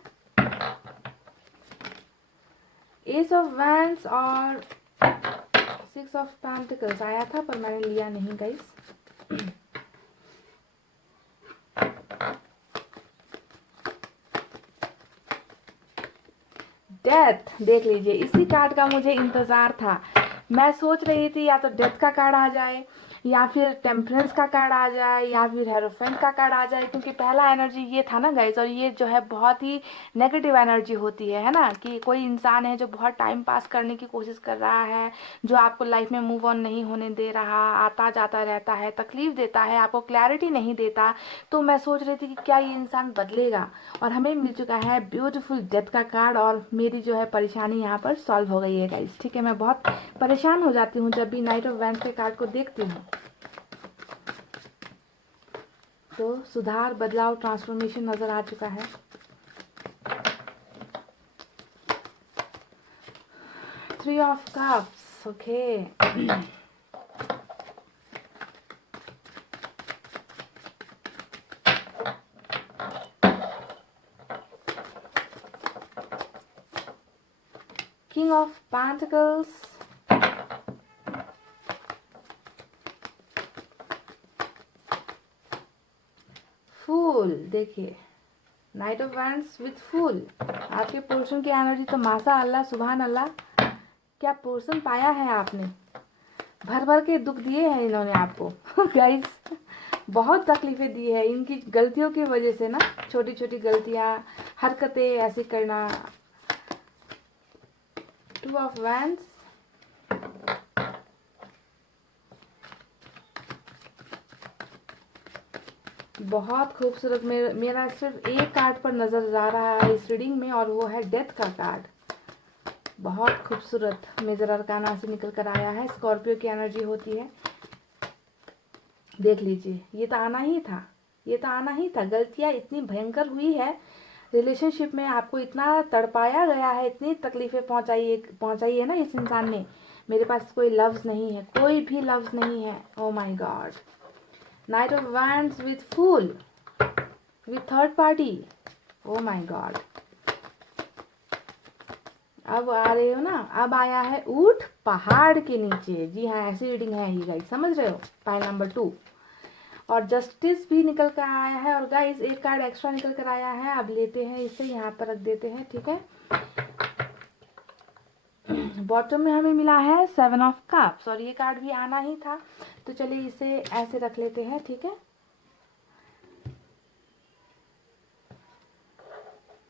एस ऑफ वैंड्स और 6 ऑफ पेंटिकल्स आया था, पर मैंने लिया नहीं गाइस। डेथ देख लीजिए, इसी कार्ड का मुझे इंतजार था। मैं सोच रही थी या तो डेथ का कार्ड आ जाए या फिर टेम्परेंस का कार्ड आ जाए या फिर हेरोफेंट का कार्ड आ जाए, क्योंकि पहला एनर्जी ये था ना गाइज, और ये जो है बहुत ही नेगेटिव एनर्जी होती है ना, कि कोई इंसान है जो बहुत टाइम पास करने की कोशिश कर रहा है, जो आपको लाइफ में मूव ऑन नहीं होने दे रहा, आता जाता रहता है, तकलीफ देता है, आपको क्लैरिटी नहीं देता। तो मैं सोच रही थी कि क्या ये इंसान बदलेगा, और हमें मिल चुका है ब्यूटीफुल डेथ का कार्ड, और मेरी जो है परेशानी यहाँ पर सॉल्व हो गई है गाइज। ठीक है, मैं बहुत परेशान हो जाती हूँ जब भी नाइट ऑफ वैंड्स के कार्ड को देखती हूँ। तो सुधार, बदलाव, ट्रांसफॉर्मेशन नजर आ चुका है। Three of cups, okay. King of pentacles, fool. देखिए, knight of wands with fool, आपके पोर्शन की एनर्जी तो माशा अल्लाह, सुभान अल्लाह, क्या पोर्शन पाया है आपने। भर भर के दुख दिए हैं इन्होंने आपको गाइस, बहुत तकलीफें दी है इनकी गलतियों की वजह से ना, छोटी छोटी गलतियां, हरकतें ऐसी करना। टू ऑफ वैंड्स, बहुत खूबसूरत। मेरा सिर्फ एक कार्ड पर नजर जा रहा है इस रीडिंग में, और वो है डेथ का कार्ड। बहुत खूबसूरत मेजर अरकाना से निकल कर आया है। स्कॉर्पियो की एनर्जी होती है, देख लीजिए, ये तो आना ही था, ये तो आना ही था। गलतियां इतनी भयंकर हुई है रिलेशनशिप में, आपको इतना तड़पाया गया है, इतनी तकलीफें पहुंचाई है ना इस इंसान ने। मेरे पास कोई लफ्ज नहीं है, कोई भी लफ्ज नहीं है। Oh my God, knight of wands with fool, with third party, oh my God. अब आ रहे हो ना, अब आया है ऊंट पहाड़ के नीचे। जी हाँ, ऐसी रीडिंग है ये गाइस, समझ रहे हो, पाइल नंबर 2। और जस्टिस भी निकल कर आया है, और गाइस एक कार्ड एक्स्ट्रा निकल कर आया है। अब लेते हैं इसे, यहाँ पर रख देते हैं, ठीक है। बॉटम में हमें मिला है 7 ऑफ कप्स, और ये कार्ड भी आना ही था, तो चलिए इसे ऐसे रख लेते हैं, ठीक है।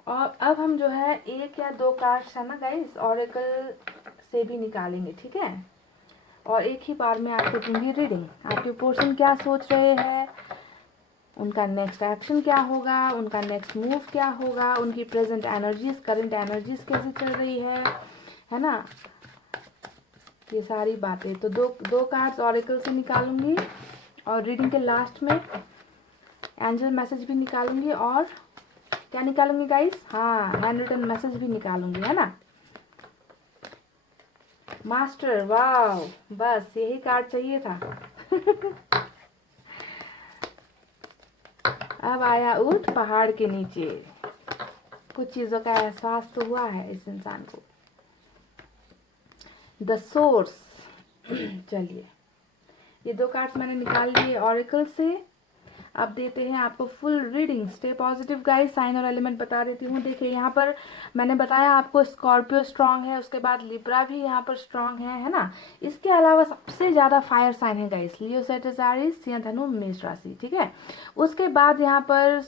और अब हम जो है एक या दो कार्ड्स है ना गाइस, ऑरेकल से भी निकालेंगे, ठीक है। और एक ही बार में आपको दूंगी रीडिंग, आपके पर्सन क्या सोच रहे हैं, उनका नेक्स्ट एक्शन क्या होगा, उनका नेक्स्ट मूव क्या होगा, उनकी प्रेजेंट एनर्जीज, करंट एनर्जीज कैसे चल रही है ना, ये सारी बातें। तो दो कार्ड्स ऑरेकल से निकालूंगी, और रीडिंग के लास्ट में एंजल मैसेज भी निकालूंगी, और क्या निकालूंगी गाइस, हाँ, हैंड रिटन मैसेज भी निकालूंगी, है ना। मास्टर, वाव, बस यही कार्ड चाहिए था अब आया ऊंट पहाड़ के नीचे। कुछ चीजों का एहसास तो हुआ है इस इंसान को। द सोर्स चलिए, ये दो कार्ड्स मैंने निकाल लिए ऑरेकल से। अब देते हैं आपको full reading. Stay positive guys, sign और एलिमेंट बता देती हूँ। देखिए, यहाँ पर मैंने बताया आपको स्कॉर्पियो स्ट्रांग है, उसके बाद लिब्रा भी यहाँ पर स्ट्रांग है ना। इसके अलावा सबसे ज्यादा फायर साइन है गाइस, लियो, सैजिटेरियस, सिंह, धनु, मेष राशि, ठीक है। उसके बाद यहाँ पर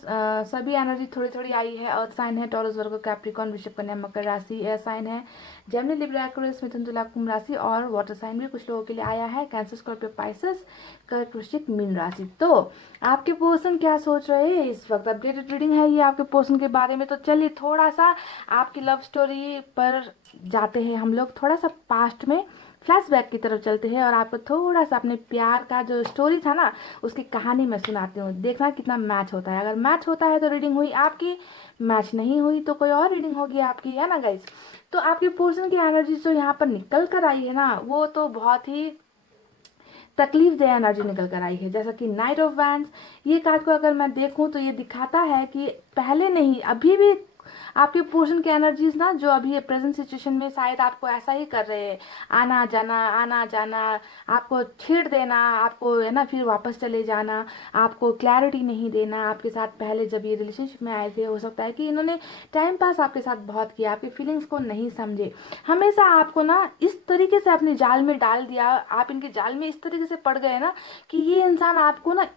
सभी एनर्जी थोड़ी थोड़ी आई है। अर्थ साइन है, टॉरस, वर्गो, कैप्रिकॉर्न, वृषभ, कन्या, मकर राशि। एयर साइन है, जेमिनी, लिब्रा, एक्वेरियस, मिथुन, तुला, कुंभ राशि। और वाटर साइन भी कुछ लोगों के लिए आया है, कैंसर, स्कॉर्पियो, पाइसेस, कर्क, वृश्चिक, मीन राशि। तो आपके पर्सन क्या सोच रहे हैं इस वक्त, अपडेटेड रीडिंग है ये आपके पर्सन के बारे में। तो चलिए थोड़ा सा आपकी लव स्टोरी पर जाते हैं हम लोग, थोड़ा सा पास्ट में फ्लैशबैक की तरफ चलते हैं, और आपको थोड़ा सा अपने प्यार का जो स्टोरी था ना, उसकी कहानी मैं सुनाती हूँ। देखना कितना मैच होता है। अगर मैच होता है तो रीडिंग हुई आपकी, मैच नहीं हुई तो कोई और रीडिंग होगी आपकी, है ना गाइज। तो आपके पर्सन की एनर्जी जो यहाँ पर निकल कर आई है ना, वो तो बहुत ही तकलीफ दे एनर्जी निकल कर आई है। जैसा कि नाइट ऑफ वैंड्स, ये कार्ड को अगर मैं देखूं तो ये दिखाता है कि पहले नहीं, अभी भी आपके पोर्शन के एनर्जीज ना जो अभी प्रेजेंट सिचुएशन में शायद आपको ऐसा ही कर रहे हैं, आना जाना आना जाना, आपको छेड़ देना, आपको है ना फिर वापस चले जाना, आपको क्लैरिटी नहीं देना। आपके साथ पहले जब ये रिलेशनशिप में आए थे, हो सकता है कि इन्होंने टाइम पास आपके साथ बहुत किया, आपकी फीलिंग्स को नहीं समझे, हमेशा आपको ना इस तरीके से अपने जाल में डाल दिया, आप इनके जाल में इस तरीके से पड़ गए ना कि ये इंसान आपको ना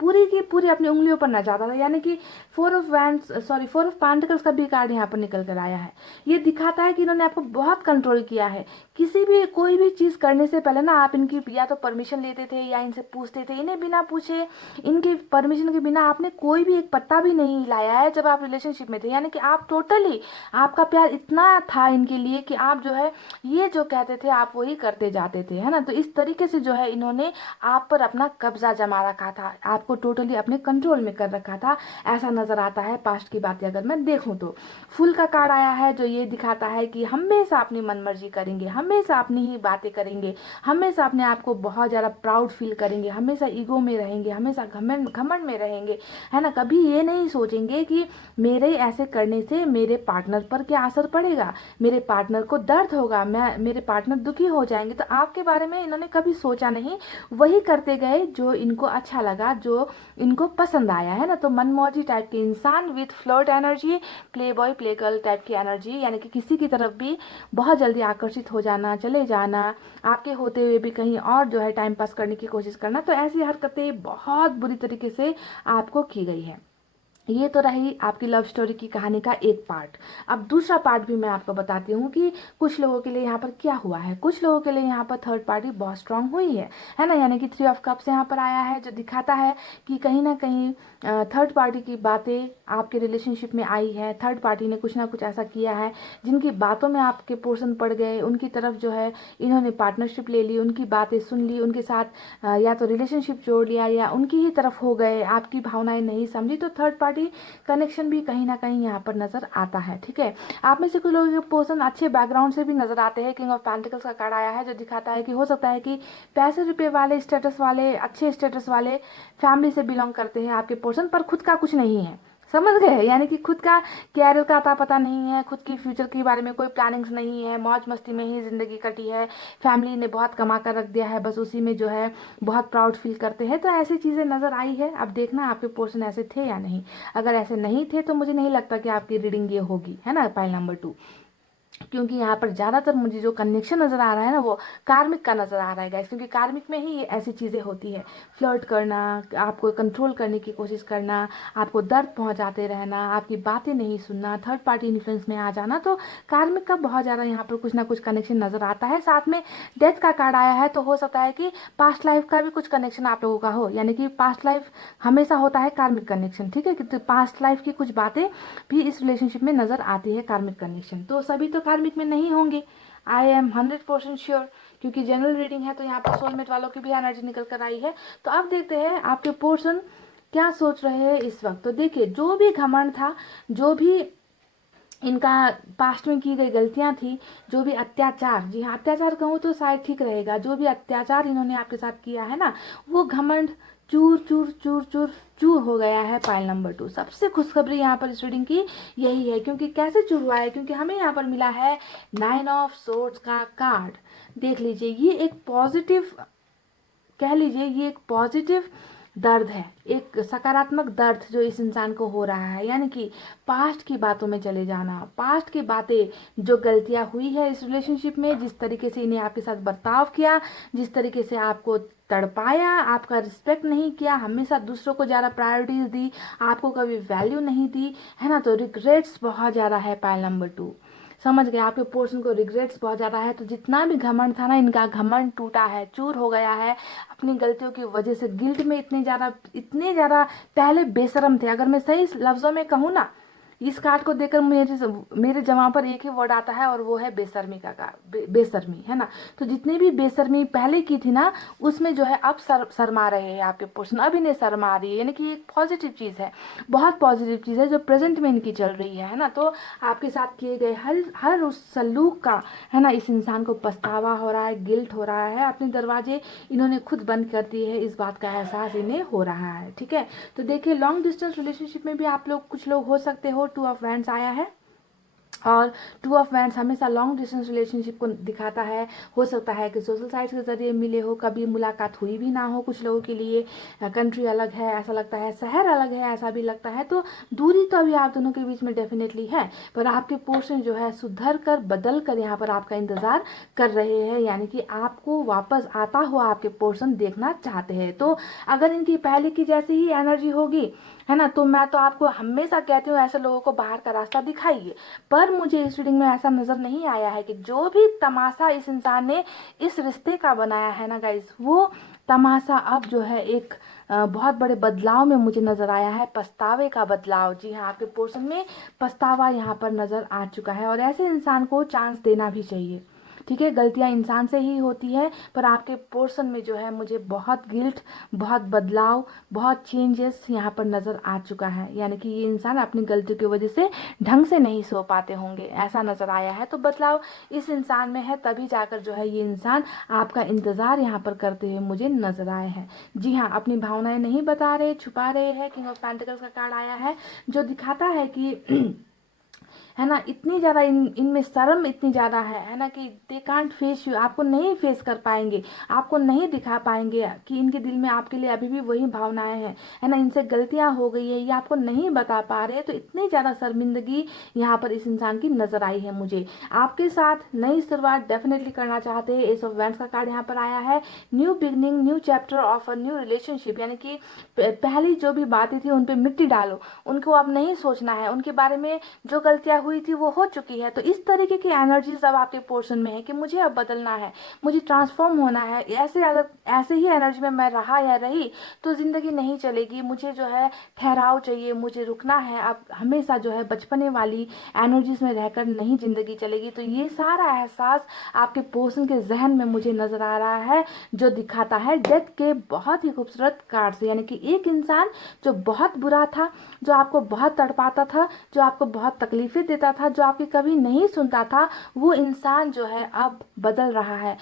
पूरी की पूरी अपनी उंगलियों पर नचाता था। यानी कि फोर ऑफ पेंटिकल्स का भी कार्ड यहाँ पर निकल कर आया है। ये दिखाता है कि इन्होंने आपको बहुत कंट्रोल किया है। किसी भी कोई भी चीज़ करने से पहले ना आप इनकी या तो परमिशन लेते थे या इनसे पूछते थे। इन्हें बिना पूछे, इनके परमिशन के बिना आपने कोई भी एक पत्ता भी नहीं हिलाया है जब आप रिलेशनशिप में थे। यानी कि आप टोटली, आपका प्यार इतना था इनके लिए कि आप जो है ये जो कहते थे आप वही करते जाते थे, है ना। तो इस तरीके से जो है इन्होंने आप पर अपना कब्जा जमा रखा था, आपको टोटली अपने कंट्रोल में कर रखा था, ऐसा नजर आता है। पास्ट की बातें अगर मैं देखूं तो फुल का कार्ड आया है जो ये दिखाता है कि हमेशा अपनी मनमर्जी करेंगे, हमेशा अपनी ही बातें करेंगे, हमेशा अपने आप को बहुत ज़्यादा प्राउड फील करेंगे, हमेशा ईगो में रहेंगे, हमेशा घमंड घमंड में रहेंगे, है ना। कभी ये नहीं सोचेंगे कि मेरे ऐसे करने से मेरे पार्टनर पर क्या असर पड़ेगा, मेरे पार्टनर को दर्द होगा, मेरे पार्टनर दुखी हो जाएंगे। तो आपके बारे में इन्होंने कभी सोचा नहीं, वही करते गए जो इनको अच्छा लगा, जो इनको पसंद आया, है ना। तो मनमौजी टाइप के इंसान with flirt energy, play boy play girl type की एनर्जी, यानी कि किसी की तरफ भी बहुत जल्दी आकर्षित हो जाना, चले जाना, आपके होते हुए भी कहीं और जो है टाइम पास करने की कोशिश करना। तो ऐसी हरकतें बहुत बुरी तरीके से आपको की गई है। ये तो रही आपकी लव स्टोरी की कहानी का एक पार्ट। अब दूसरा पार्ट भी मैं आपको बताती हूँ कि कुछ लोगों के लिए यहाँ पर क्या हुआ है। कुछ लोगों के लिए यहाँ पर थर्ड पार्टी बहुत स्ट्रांग हुई है ना। यानी कि 3 ऑफ कप्स यहाँ पर आया है जो दिखाता है कि कहीं ना कहीं थर्ड पार्टी की बातें आपके रिलेशनशिप में आई है। थर्ड पार्टी ने कुछ ना कुछ ऐसा किया है जिनकी बातों में आपके पोर्शन पड़ गए, उनकी तरफ जो है इन्होंने पार्टनरशिप ले ली, उनकी बातें सुन ली, उनके साथ या तो रिलेशनशिप जोड़ लिया या उनकी ही तरफ हो गए, आपकी भावनाएं नहीं समझी। तो थर्ड पार्टी कनेक्शन भी कहीं ना कहीं यहाँ पर नजर आता है, ठीक है। आप में से कुछ लोगों के पर्सन अच्छे बैकग्राउंड से भी नजर आते हैं। किंग ऑफ पेंटिकल्स का कार्ड आया है जो दिखाता है कि हो सकता है कि पैसे रुपए वाले, स्टेटस वाले, अच्छे स्टेटस वाले फैमिली से बिलोंग करते हैं आपके पर्सन, पर खुद का कुछ नहीं है, समझ गए। यानी कि खुद का कैरियर का अता पता नहीं है, खुद की फ्यूचर के बारे में कोई प्लानिंग्स नहीं है, मौज मस्ती में ही जिंदगी कटी है, फैमिली ने बहुत कमा कर रख दिया है, बस उसी में जो है बहुत प्राउड फील करते हैं। तो ऐसी चीज़ें नज़र आई है। अब देखना आपके पोर्शन ऐसे थे या नहीं। अगर ऐसे नहीं थे तो मुझे नहीं लगता कि आपकी रीडिंग ये होगी, है ना, पाइल नंबर 2। क्योंकि यहाँ पर ज़्यादातर मुझे जो कनेक्शन नज़र आ रहा है ना वो कार्मिक का नज़र आ रहा है गाइस। क्योंकि कार्मिक में ही ये ऐसी चीज़ें होती है, फ्लर्ट करना, आपको कंट्रोल करने की कोशिश करना, आपको दर्द पहुँचाते रहना, आपकी बातें नहीं सुनना, थर्ड पार्टी इन्फ्लुएंस में आ जाना। तो कार्मिक का बहुत ज़्यादा यहाँ पर कुछ ना कुछ कनेक्शन नज़र आता है। साथ में डेथ का कार्ड आया है तो हो सकता है कि पास्ट लाइफ का भी कुछ कनेक्शन आप लोगों का हो। यानी कि पास्ट लाइफ हमेशा होता है कार्मिक कनेक्शन, ठीक है। तो पास्ट लाइफ की कुछ बातें भी इस रिलेशनशिप में नज़र आती है, कार्मिक कनेक्शन। तो सभी तो कार्मिक में नहीं होंगे, आई एम 100% श्योर, क्योंकि जनरल रीडिंग है तो यहाँ पर सोलमेट वालों की भी एनर्जी निकल कर आई है। तो अब देखते हैं आपके पोर्शन क्या सोच रहे हैं इस वक्त। तो देखिए, जो भी घमंड था, जो भी इनका पास्ट में की गई गलतियां थी, जो भी अत्याचार, जी हाँ अत्याचार कहूँ तो शायद ठीक रहेगा, जो भी अत्याचार इन्होंने आपके साथ किया है ना, वो घमंड चूर चूर चूर चूर चूर हो गया है। पाइल नंबर 2 सबसे खुशखबरी यहाँ पर इस रीडिंग की यही है। क्योंकि कैसे चूर हुआ है, क्योंकि हमें यहाँ पर मिला है 9 ऑफ सोर्ड्स का कार्ड। देख लीजिए, ये एक पॉजिटिव, कह लीजिए ये एक पॉजिटिव दर्द है, एक सकारात्मक दर्द जो इस इंसान को हो रहा है। यानी कि पास्ट की बातों में चले जाना, पास्ट की बातें, जो गलतियां हुई है इस रिलेशनशिप में, जिस तरीके से इन्हें आपके साथ बर्ताव किया, जिस तरीके से आपको तड़पाया, आपका रिस्पेक्ट नहीं किया, हमेशा दूसरों को ज़्यादा प्रायोरिटीज दी, आपको कभी वैल्यू नहीं दी, है ना। तो रिग्रेट्स बहुत ज़्यादा है। पाइल नंबर 2 समझ गए, आपके पोर्शन को रिग्रेट्स बहुत ज़्यादा है। तो जितना भी घमंड था ना, इनका घमंड टूटा है, चूर हो गया है अपनी गलतियों की वजह से। गिल्ट में इतने ज़्यादा पहले बेशरम थे। अगर मैं सही लफ्ज़ों में कहूँ ना, इस कार्ड को देखकर मेरे जमा पर एक ही वर्ड आता है और वो है बेशर्मी का बेशर्मी, है ना। तो जितने भी बेशर्मी पहले की थी ना, उसमें जो है अब शर्मा रहे हैं आपके पोर्शन, अब इन्हें शर्मा रही है। यानी कि एक पॉजिटिव चीज़ है, बहुत पॉजिटिव चीज़ है जो प्रेजेंट में इनकी चल रही है ना। तो आपके साथ किए गए हर उस सलूक का, है ना, इस इंसान को पछतावा हो रहा है, गिल्ट हो रहा है। अपने दरवाजे इन्होंने खुद बंद कर दिए है, इस बात का एहसास इन्हें हो रहा है, ठीक है। तो देखिए, लॉन्ग डिस्टेंस रिलेशनशिप में भी आप लोग, कुछ लोग हो सकते हो 2 ऑफ वैंड्स आया है, और टू ऑफ वैंड्स हमेशा लॉन्ग डिस्टेंस रिलेशनशिप को दिखाता है। हो सकता है कि सोशल साइट्स के जरिए मिले हो, कभी मुलाकात हुई भी ना हो। कुछ लोगों के लिए कंट्री अलग है ऐसा लगता है, शहर अलग है ऐसा भी लगता है। तो दूरी तो अभी आप दोनों के बीच में डेफिनेटली है, पर आपके पोर्शन जो है सुधर कर बदल कर यहाँ पर आपका इंतजार कर रहे हैं, यानी कि आपको वापस आता हुआ आपके पोर्शन देखना चाहते हैं। तो अगर इनकी पहले की जैसी ही एनर्जी होगी, है ना, तो मैं तो आपको हमेशा कहती हूँ ऐसे लोगों को बाहर का रास्ता दिखाइए। पर मुझे इस रीडिंग में ऐसा नजर नहीं आया है कि जो भी तमाशा इस इंसान ने इस रिश्ते का बनाया है ना गाइस, वो तमाशा अब जो है एक बहुत बड़े बदलाव में मुझे नजर आया है, पछतावे का बदलाव। जी हाँ, आपके पोर्शन में पछतावा यहाँ पर नजर आ चुका है, और ऐसे इंसान को चांस देना भी चाहिए। ठीक है, गलतियां इंसान से ही होती है, पर आपके पोर्शन में जो है मुझे बहुत गिल्ट, बहुत बदलाव, बहुत चेंजेस यहाँ पर नज़र आ चुका है। यानी कि ये इंसान अपनी गलतियों की वजह से ढंग से नहीं सो पाते होंगे, ऐसा नज़र आया है। तो बदलाव इस इंसान में है, तभी जाकर जो है ये इंसान आपका इंतज़ार यहाँ पर करते हुए मुझे नज़र आए हैं। जी हाँ, अपनी भावनाएं नहीं बता रहे, छुपा रहे हैं। किंग ऑफ पेंटिकल्स का कार्ड आया है जो दिखाता है कि है ना, इतनी ज़्यादा इनमें शर्म इतनी ज़्यादा है ना, कि दे कांट फेस यू, आपको नहीं फेस कर पाएंगे, आपको नहीं दिखा पाएंगे कि इनके दिल में आपके लिए अभी भी वही भावनाएं हैं, है ना, इनसे गलतियां हो गई है, ये आपको नहीं बता पा रहे। तो इतनी ज़्यादा शर्मिंदगी यहाँ पर इस इंसान की नजर आई है मुझे। आपके साथ नई शुरुआत डेफिनेटली करना चाहते हैं। एस ऑफ वैंड्स का कार्ड यहाँ पर आया है, new beginning, new chapter of a new relationship, यानी कि पहली जो भी बातें थी उन पर मिट्टी डालो, उनको अब नहीं सोचना है, उनके बारे में जो गलतियां हुई थी वो हो चुकी है। तो इस तरीके की एनर्जीज अब आपके पोर्शन में है कि मुझे अब बदलना है, मुझे ट्रांसफॉर्म होना है। ऐसे अगर ऐसे ही एनर्जी में मैं रहा या रही तो जिंदगी नहीं चलेगी। मुझे जो है ठहराव चाहिए, मुझे रुकना है। अब हमेशा जो है बचपने वाली एनर्जीज में रहकर नहीं जिंदगी चलेगी। तो ये सारा एहसास आपके पोर्शन के जहन में मुझे नजर आ रहा है, जो दिखाता है डेथ के बहुत ही खूबसूरत कार्ड से। यानी कि एक इंसान जो बहुत बुरा था, जो आपको बहुत तड़पाता था, जो आपको बहुत तकलीफें देता था, जो आपकी कभी नहीं सुनता था, वो इंसान जो है अब बदल रहा है।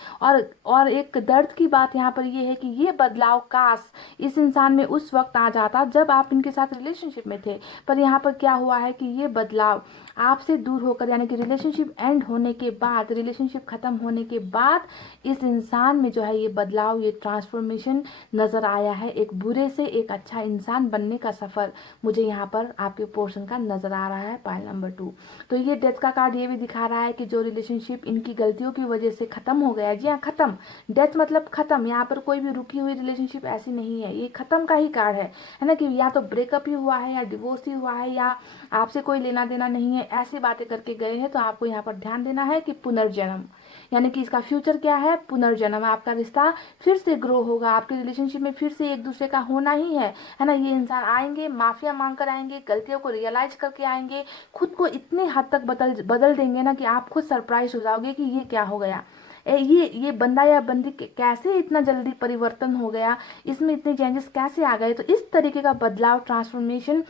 और एक दर्द की बात यहाँ पर ये है कि ये बदलाव काश इस इंसान में उस वक्त आ जाता जब आप इनके साथ रिलेशनशिप में थे। पर यहाँ पर क्या हुआ है कि ये बदलाव आपसे दूर होकर, यानी कि रिलेशनशिप एंड होने के बाद, रिलेशनशिप खत्म होने के बाद इस इंसान में जो है ये बदलाव, ये ट्रांसफॉर्मेशन नजर आया है। एक बुरे से एक अच्छा इंसान बनने का सफर मुझे यहाँ पर आपके पोर्शन का नजर आ रहा है, पाइल नंबर 2। तो ये डेथ का कार्ड ये भी दिखा रहा है कि जो रिलेशनशिप इनकी गलतियों की वजह से खत्म हो गया, जी हाँ खत्म, डेथ मतलब खत्म। यहाँ पर कोई भी रुकी हुई रिलेशनशिप ऐसी नहीं है, ये खत्म का ही कार्ड है ना, कि या तो ब्रेकअप ही हुआ है, या डिवोर्स ही हुआ है, या आपसे कोई लेना देना नहीं है, ऐसी बातें करके गए हैं। तो आपको यहाँ पर ध्यान देना है कि पुनर्जन्म, यानी कि इसका फ्यूचर क्या है, पुनर्जन्म। आपका रिश्ता फिर से ग्रो होगा, आपके रिलेशनशिप में फिर से एक दूसरे का होना ही है ना। ये इंसान आएंगे, माफिया मांग कर आएंगे, गलतियों को रियलाइज करके आएंगे, खुद को इतने हद तक बदल देंगे ना कि आप खुद सरप्राइज हो जाओगे कि ये क्या हो गया। ये बंदा या बंदी कैसे इतना जल्दी परिवर्तन हो गया, इसमें इतने चेंजेस कैसे आ गए। तो इस तरीके का बदलाव, ट्रांसफॉर्मेशन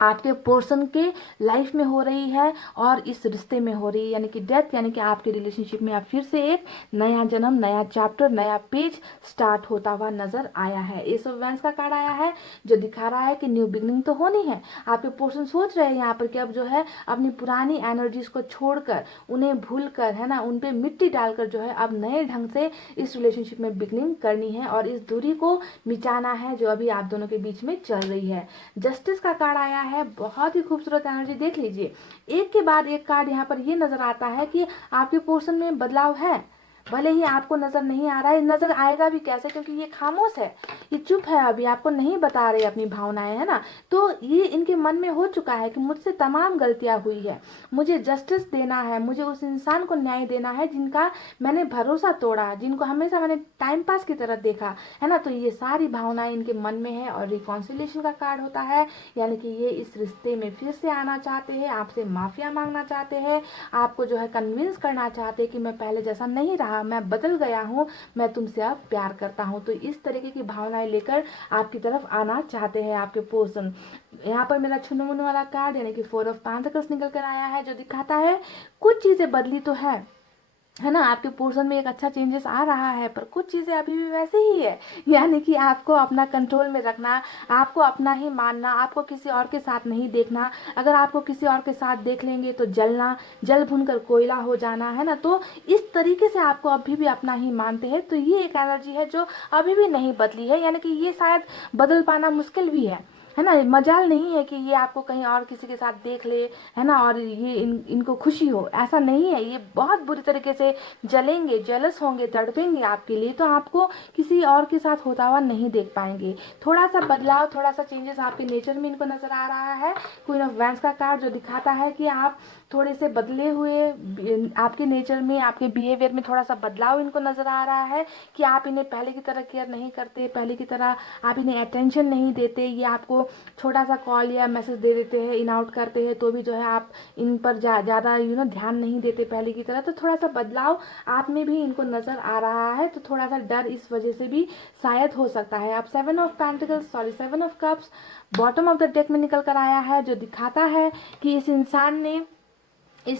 आपके पोर्शन के लाइफ में हो रही है और इस रिश्ते में हो रही है, यानी कि डेथ, यानी कि आपके रिलेशनशिप में अब फिर से एक नया जन्म, नया चैप्टर, नया पेज स्टार्ट होता हुआ नजर आया है। एस ऑफ वैंड्स का कार्ड आया है जो दिखा रहा है कि न्यू बिगनिंग तो होनी है। आपके पोर्शन सोच रहे हैं यहाँ पर कि अब जो है अपनी पुरानी एनर्जीज को छोड़कर, उन्हें भूल कर, है ना, उन पे मिट्टी डालकर जो है अब नए ढंग से इस रिलेशनशिप में बिगनिंग करनी है और इस दूरी को मिटाना है जो अभी आप दोनों के बीच में चल रही है। जस्टिस का कार्ड आया है, बहुत ही खूबसूरत एनर्जी, देख लीजिए। एक के बाद एक कार्ड यहाँ पर ये नजर आता है कि आपके पोर्शन में बदलाव है, भले ही आपको नजर नहीं आ रहा है। नजर आएगा भी कैसे, क्योंकि ये खामोश है, ये चुप है, अभी आपको नहीं बता रहे अपनी भावनाएं, है ना। तो ये इनके मन में हो चुका है कि मुझसे तमाम गलतियां हुई है, मुझे जस्टिस देना है, मुझे उस इंसान को न्याय देना है जिनका मैंने भरोसा तोड़ा, जिनको हमेशा मैंने टाइम पास की तरह देखा, है ना। तो ये सारी भावनाएं इनके मन में है और रिकॉन्सिलेशन का कार्ड होता है, यानी कि ये इस रिश्ते में फिर से आना चाहते हैं, आपसे माफिया मांगना चाहते हैं, आपको जो है कन्विंस करना चाहते हैं कि मैं पहले जैसा नहीं रहा, मैं बदल गया हूँ, मैं तुमसे अब प्यार करता हूँ। तो इस तरीके की भावनाएं लेकर आपकी तरफ आना चाहते हैं आपके पर्सन। यहाँ पर मेरा छुनमुन वाला कार्ड, यानी कि 4 ऑफ पेंटिकल्स निकल कर आया है जो दिखाता है कुछ चीजें बदली तो है, है ना, आपके पोर्शन में एक अच्छा चेंजेस आ रहा है, पर कुछ चीज़ें अभी भी वैसे ही है। यानी कि आपको अपना कंट्रोल में रखना, आपको अपना ही मानना, आपको किसी और के साथ नहीं देखना। अगर आपको किसी और के साथ देख लेंगे तो जलना, जल भुनकर कोयला हो जाना, है ना। तो इस तरीके से आपको अभी भी अपना ही मानते हैं, तो ये एक एनर्जी है जो अभी भी नहीं बदली है, यानी कि ये शायद बदल पाना मुश्किल भी है ना। मजाल नहीं है कि ये आपको कहीं और किसी के साथ देख ले, है ना, और ये इनको खुशी हो, ऐसा नहीं है। ये बहुत बुरी तरीके से जलेंगे, जेलस होंगे, तड़पेंगे आपके लिए, तो आपको किसी और के साथ होता हुआ नहीं देख पाएंगे। थोड़ा सा बदलाव, थोड़ा सा चेंजेस आपके नेचर में इनको नजर आ रहा है। क्वीन ऑफ वैंड्स का कार्ड जो दिखाता है कि आप थोड़े से बदले हुए, आपके नेचर में, आपके बिहेवियर में थोड़ा सा बदलाव इनको नजर आ रहा है, कि आप इन्हें पहले की तरह केयर नहीं करते, पहले की तरह आप इन्हें अटेंशन नहीं देते। ये आपको छोटा सा कॉल या मैसेज दे देते हैं, इन आउट करते हैं, तो भी जो है आप इन पर ज़्यादा ध्यान नहीं देते पहले की तरह। तो थोड़ा सा बदलाव आप में भी इनको नजर आ रहा है, तो थोड़ा सा डर इस वजह से भी शायद हो सकता है। आप 7 of cups bottom of the deck में निकल कर आया है, जो दिखाता है कि इस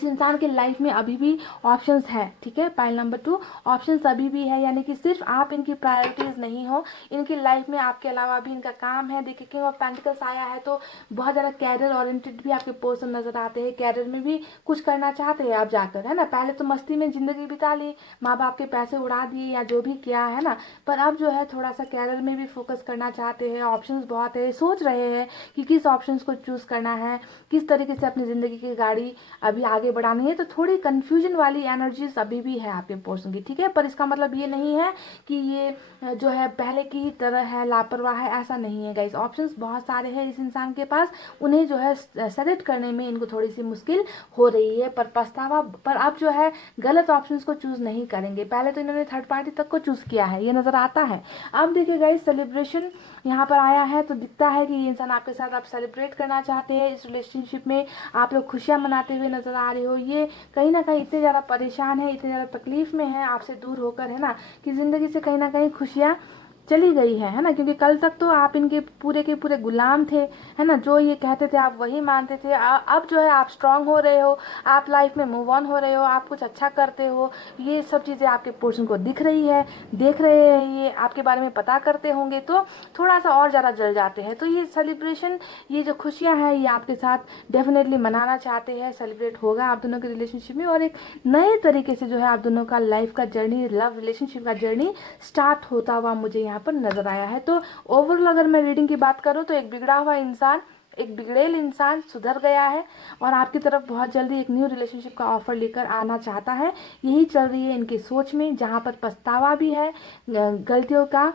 इंसान के लाइफ में अभी भी ऑप्शंस है। ठीक है, पाइल नंबर 2, ऑप्शंस अभी भी है, यानी कि सिर्फ आप इनकी प्रायोरिटीज नहीं हो, इनकी लाइफ में आपके अलावा भी इनका काम है। देखिए, किंग ऑफ पेंटिकल्स आया है, तो बहुत ज़्यादा कैरियर ओरिएंटेड भी आपके पर्सन नजर आते हैं, कैरियर में भी कुछ करना चाहते हैं आप जाकर, है ना। पहले तो मस्ती में जिंदगी बिता ली, माँ बाप के पैसे उड़ा दिए या जो भी किया, है ना, पर अब जो है थोड़ा सा कैरियर में भी फोकस करना चाहते हैं। ऑप्शंस बहुत है, सोच रहे हैं कि किस ऑप्शंस को चूज करना है, किस तरीके से अपनी जिंदगी की गाड़ी अभी आगे बढ़ानी है। तो थोड़ी कंफ्यूजन वाली एनर्जीज अभी भी है आपके पर्सन की। ठीक है, पर इसका मतलब ये नहीं है कि ये जो है पहले की ही तरह है, लापरवाह है, ऐसा नहीं है गाइस। ऑप्शंस बहुत सारे हैं इस इंसान के पास, उन्हें जो है सेलेक्ट करने में इनको थोड़ी सी मुश्किल हो रही है, पर पछतावा, पर अब जो है गलत ऑप्शंस को चूज नहीं करेंगे। पहले तो इन्होंने थर्ड पार्टी तक को चूज किया है, ये नजर आता है। अब देखिए गाइस, सेलिब्रेशन यहाँ पर आया है, तो दिखता है कि ये इंसान आपके साथ आप सेलिब्रेट करना चाहते हैं, इस रिलेशनशिप में आप लोग खुशियां मनाते हुए नजर आ रहे हो। ये कहीं ना कहीं इतने ज़्यादा परेशान है, इतने ज़्यादा तकलीफ में है आपसे दूर होकर, है ना, कि ज़िंदगी से कहीं ना कहीं खुशियाँ चली गई है ना। क्योंकि कल तक तो आप इनके पूरे के पूरे गुलाम थे, है ना, जो ये कहते थे आप वही मानते थे। अब जो है आप स्ट्रांग हो रहे हो, आप लाइफ में मूव ऑन हो रहे हो, आप कुछ अच्छा करते हो, ये सब चीज़ें आपके पोर्शन को दिख रही है, देख रहे हैं, ये आपके बारे में पता करते होंगे, तो थोड़ा सा और ज़्यादा जल जाते हैं। तो ये सेलिब्रेशन, ये जो खुशियाँ हैं, ये आपके साथ डेफिनेटली मनाना चाहते हैं, सेलिब्रेट होगा आप दोनों के रिलेशनशिप में, और एक नए तरीके से जो है आप दोनों का लाइफ का जर्नी, लव रिलेशनशिप का जर्नी स्टार्ट होता हुआ मुझे यहाँ पर नजर आया है। तो ओवरऑल अगर मैं रीडिंग की बात करूँ, तो एक बिगड़ा हुआ इंसान, एक बिगड़ेल इंसान सुधर गया है, और आपकी तरफ बहुत जल्दी एक न्यू रिलेशनशिप का ऑफर लेकर आना चाहता है। यही चल रही है इनकी सोच में, जहाँ पर पछतावा भी है गलतियों का,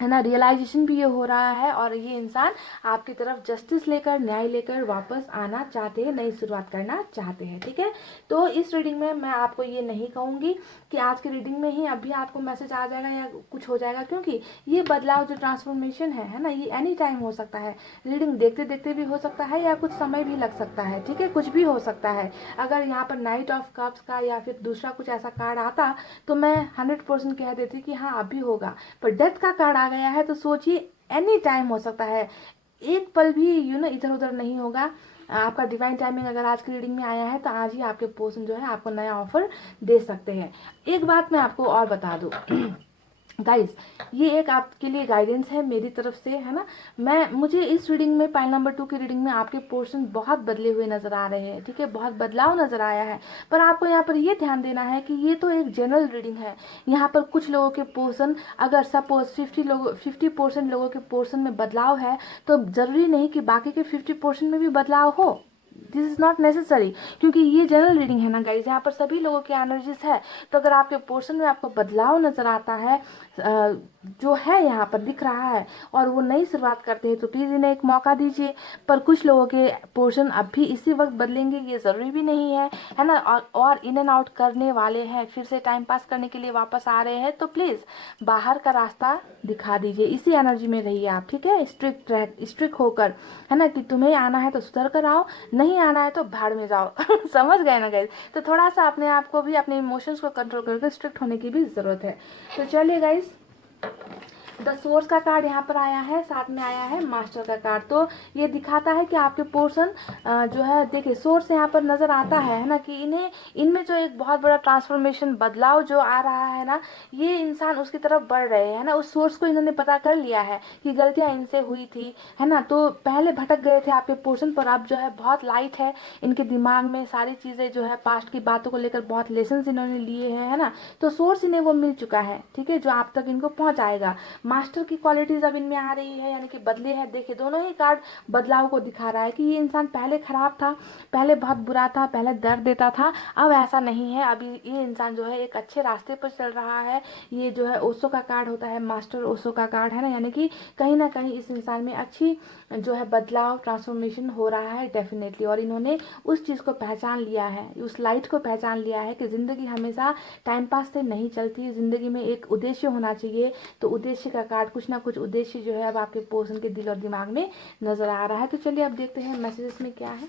है ना, रियलाइजेशन भी ये हो रहा है, और ये इंसान आपकी तरफ जस्टिस लेकर, न्याय लेकर वापस आना चाहते हैं, नई शुरुआत करना चाहते हैं। ठीक है, तो इस रीडिंग में मैं आपको ये नहीं कहूँगी कि आज की रीडिंग में ही अभी आपको मैसेज आ जाएगा या कुछ हो जाएगा, क्योंकि ये बदलाव जो ट्रांसफॉर्मेशन है ना, ये एनी टाइम हो सकता है। रीडिंग देखते देखते भी हो सकता है, या कुछ समय भी लग सकता है। ठीक है, कुछ भी हो सकता है। अगर यहाँ पर नाइट ऑफ कप्स का या फिर दूसरा कुछ ऐसा कार्ड आता, तो मैं 100% कह देती कि हाँ अभी होगा, पर डेथ का कार्ड आ गया है, तो सोचिए एनी टाइम हो सकता है, एक पल भी इधर उधर नहीं होगा। आपका डिवाइन टाइमिंग अगर आज की रीडिंग में आया है, तो आज ही आपके पर्सन जो है आपको नया ऑफर दे सकते हैं। एक बात मैं आपको और बता दूं गाइस, ये एक आपके लिए गाइडेंस है मेरी तरफ से, है ना। मुझे इस रीडिंग में, पाइल नंबर 2 की रीडिंग में आपके पोर्शन बहुत बदले हुए नजर आ रहे हैं। ठीक है, बहुत बदलाव नजर आया है, पर आपको यहाँ पर ये ध्यान देना है कि ये तो एक जनरल रीडिंग है। यहाँ पर कुछ लोगों के पोर्शन, अगर सपोज 50% लोगों के पोर्शन में बदलाव है, तो जरूरी नहीं कि बाकी के 50% में भी बदलाव हो। दिस इज नॉट नेसेसरी, क्योंकि ये जनरल रीडिंग है ना गाइज, यहाँ पर सभी लोगों की एनर्जीज है। तो अगर आपके पोर्शन में आपको बदलाव नजर आता है, जो है यहाँ पर दिख रहा है, और वो नई शुरुआत करते हैं, तो प्लीज इन्हें एक मौका दीजिए। पर कुछ लोगों के पोर्शन अब भी इसी वक्त बदलेंगे, ये जरूरी भी नहीं है ना, और इन एंड आउट करने वाले हैं, फिर से टाइम पास करने के लिए वापस आ रहे हैं, तो प्लीज बाहर का रास्ता दिखा दीजिए, इसी एनर्जी में रहिए आप। ठीक है, स्ट्रिक्ट होकर, है ना, कि तुम्हें आना है तो सुधर कर आओ, नहीं आना है तो भाड़ में जाओ। समझ गए ना गाइज। तो थोड़ा सा अपने आप को भी, अपने इमोशंस को कंट्रोल करके स्ट्रिक्ट होने की भी जरूरत है। तो चलिए गाइज, द सोर्स का कार्ड यहाँ पर आया है, साथ में आया है मास्टर का कार्ड। तो ये दिखाता है कि आपके पोर्शन जो है, देखिए सोर्स यहाँ पर नजर आता है ना, कि इनमें जो एक बहुत बड़ा ट्रांसफॉर्मेशन, बदलाव जो आ रहा है ना, ये इंसान उसकी तरफ बढ़ रहे हैं ना। उस सोर्स को इन्होंने पता कर लिया है कि गलतियां इनसे हुई थी, है ना। तो पहले भटक गए थे आपके पोर्शन, पर अब जो है बहुत लाइट है इनके दिमाग में, सारी चीजें जो है पास्ट की बातों को लेकर बहुत लेसन इन्होंने लिए हैं, है ना। तो सोर्स इन्हें वो मिल चुका है, ठीक है, जो आप तक इनको पहुंचाएगा। मास्टर की क्वालिटीज अब इनमें आ रही है, यानी कि बदले हैं। देखिए दोनों ही कार्ड बदलाव को दिखा रहा है कि ये इंसान पहले खराब था, पहले बहुत बुरा था, पहले दर्द देता था, अब ऐसा नहीं है। अभी ये इंसान जो है एक अच्छे रास्ते पर चल रहा है। ये जो है ओशो का कार्ड होता है, मास्टर ओशो का कार्ड है ना, यानी कि कहीं ना कहीं इस इंसान में अच्छी जो है बदलाव, ट्रांसफॉर्मेशन हो रहा है डेफिनेटली। और इन्होंने उस चीज़ को पहचान लिया है, उस लाइट को पहचान लिया है कि ज़िंदगी हमेशा टाइम पास से नहीं चलती, ज़िंदगी में एक उद्देश्य होना चाहिए। तो उद्देश्य का कार्ड, कुछ ना कुछ उद्देश्य जो है अब आपके पर्सन के दिल और दिमाग में नजर आ रहा है। तो चलिए अब देखते हैं मैसेजेस में क्या है।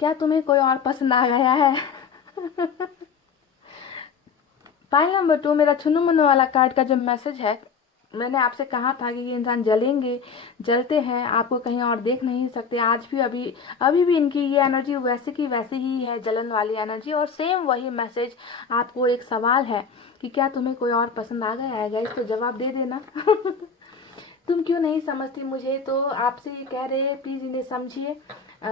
क्या तुम्हें कोई और पसंद आ गया है? फाइल नंबर 2, मेरा छुनु मुन्नू वाला कार्ड का जो मैसेज है, मैंने आपसे कहा था कि ये इंसान जलेंगे, जलते हैं, आपको कहीं और देख नहीं सकते। आज भी अभी अभी भी इनकी ये एनर्जी वैसे की वैसे ही है, जलन वाली एनर्जी। और सेम वही मैसेज आपको एक सवाल है कि क्या तुम्हें कोई और पसंद आ गया है गाइस, तो जवाब दे देना। तुम क्यों नहीं समझती मुझे, तो आपसे ये कह रहे हैं प्लीज़ इन्हें समझिए,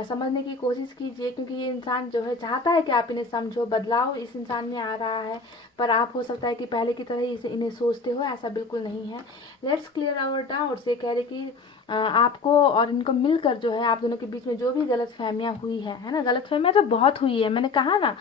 समझने की कोशिश कीजिए, क्योंकि ये इंसान जो है चाहता है कि आप इन्हें समझो। बदलाव इस इंसान में आ रहा है, पर आप हो सकता है कि पहले की तरह इसे इन्हें सोचते हो, ऐसा बिल्कुल नहीं है। Let's clear our doubts. ये कह रहे कि आपको और इनको मिलकर जो है आप दोनों के बीच में जो भी गलत फहमियाँ हुई है ना, गलत फहमियाँ तो बहुत हुई है। मैंने कहा ना,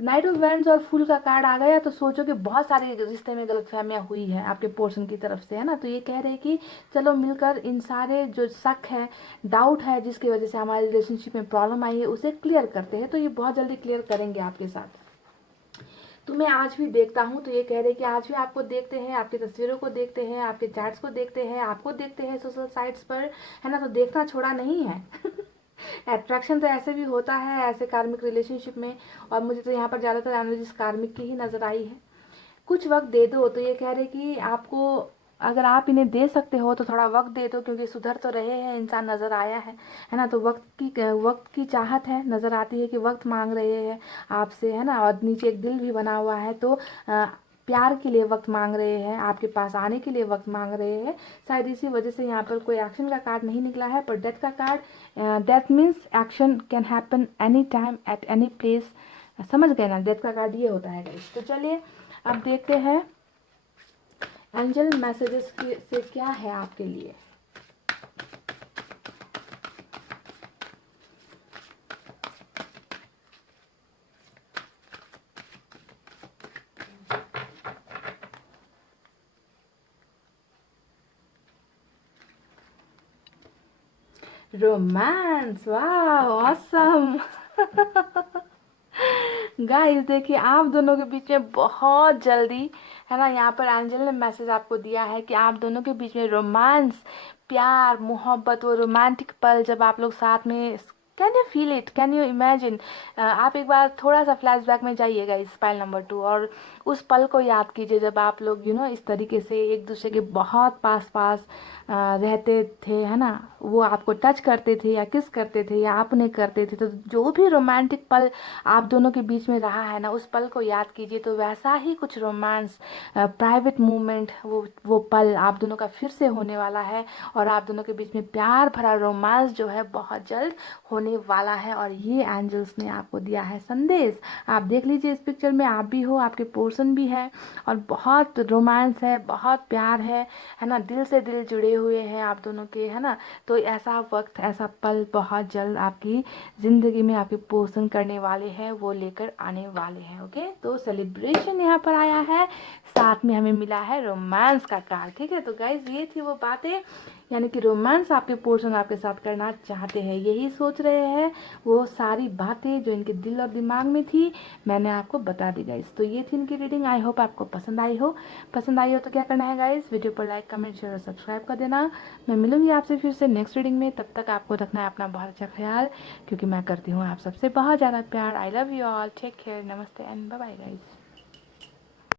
नाइट ऑफ वैंड्स और फूल का कार्ड आ गया तो सोचो कि बहुत सारे रिश्ते में गलतफहमियां हुई है आपके पोर्शन की तरफ से, है ना। तो ये कह रहे हैं कि चलो मिलकर इन सारे जो शक है, डाउट है, जिसकी वजह से हमारे रिलेशनशिप में प्रॉब्लम आई है, उसे क्लियर करते हैं। तो ये बहुत जल्दी क्लियर करेंगे आपके साथ। तो मैं आज भी देखता हूँ, तो ये कह रहे हैं कि आज भी आपको देखते हैं, आपकी तस्वीरों को देखते हैं, आपके चैट्स को देखते हैं, आपको देखते हैं सोशल साइट्स पर, है ना। तो देखना छोड़ा नहीं है। अट्रैक्शन तो ऐसे भी होता है ऐसे कार्मिक रिलेशनशिप में। और मुझे तो यहाँ पर ज़्यादातर एनर्जीज कार्मिक की ही नज़र आई है। कुछ वक्त दे दो, तो ये कह रहे कि आपको, अगर आप इन्हें दे सकते हो तो थोड़ा वक्त दे दो, क्योंकि सुधर तो रहे हैं इंसान, नज़र आया है ना। तो वक्त की चाहत है, नज़र आती है कि वक्त मांग रहे हैं आपसे, है ना। और नीचे एक दिल भी बना हुआ है, तो प्यार के लिए वक्त मांग रहे हैं, आपके पास आने के लिए वक्त मांग रहे हैं। शायद इसी वजह से यहाँ पर कोई एक्शन का कार्ड नहीं निकला है, पर डेथ का card, death means action can happen any time at any place. समझ गए ना, डेथ का कार्ड ये होता है गाइस। तो चलिए अब देखते हैं एंजल मैसेजेस से क्या है आपके लिए। रोमांस, वाह ऑसम। गाइस देखिए, आप दोनों के बीच में बहुत जल्दी, है ना, यहाँ पर एंजल ने मैसेज आपको दिया है कि आप दोनों के बीच में रोमांस, प्यार, मोहब्बत, वो रोमांटिक पल जब आप लोग साथ में, can you feel it, can you imagine. आप एक बार थोड़ा सा फ्लैशबैक में जाइएगा इस पाइल नंबर 2, और उस पल को याद कीजिए जब आप लोग इस तरीके से एक दूसरे के बहुत पास पास रहते थे, है ना। वो आपको टच करते थे या किस करते थे या आप उन्हें करते थे। तो जो भी रोमांटिक पल आप दोनों के बीच में रहा है ना, उस पल को याद कीजिए। तो वैसा ही कुछ रोमांस, प्राइवेट मूवमेंट, वो पल आप दोनों का फिर से होने वाला है। और आप दोनों के बीच में प्यार भरा रोमांस जो है बहुत जल्द होने वाला है। और ये एंजल्स ने आपको दिया है संदेश। आप देख लीजिए इस पिक्चर में, आप भी हो, आपके पर्सन भी है, और बहुत रोमांस है, बहुत प्यार है ना। दिल से दिल जुड़े हुए हैं आप दोनों के, है ना। तो ऐसा वक्त, ऐसा पल बहुत जल्द आपकी ज़िंदगी में आपके पोषण करने वाले हैं, वो लेकर आने वाले हैं। ओके, तो सेलिब्रेशन यहाँ पर आया है, साथ में हमें मिला है रोमांस का कार्ड। ठीक है, तो गाइज ये थी वो बातें यानी कि रोमांस आपके पोर्शन आपके साथ करना चाहते हैं, यही सोच रहे हैं। वो सारी बातें जो इनके दिल और दिमाग में थी मैंने आपको बता दी गाइस। तो ये थी इनकी रीडिंग। आई होप आपको पसंद आई हो। तो क्या करना है गाइस, वीडियो पर लाइक कमेंट शेयर और सब्सक्राइब कर देना। मैं मिलूंगी आपसे फिर से नेक्स्ट रीडिंग में। तब तक आपको रखना है अपना बहुत अच्छा ख्याल, क्योंकि मैं करती हूँ आप सबसे बहुत ज़्यादा प्यार। I love you all, take care, नमस्ते एंड बाय बाय गाइस।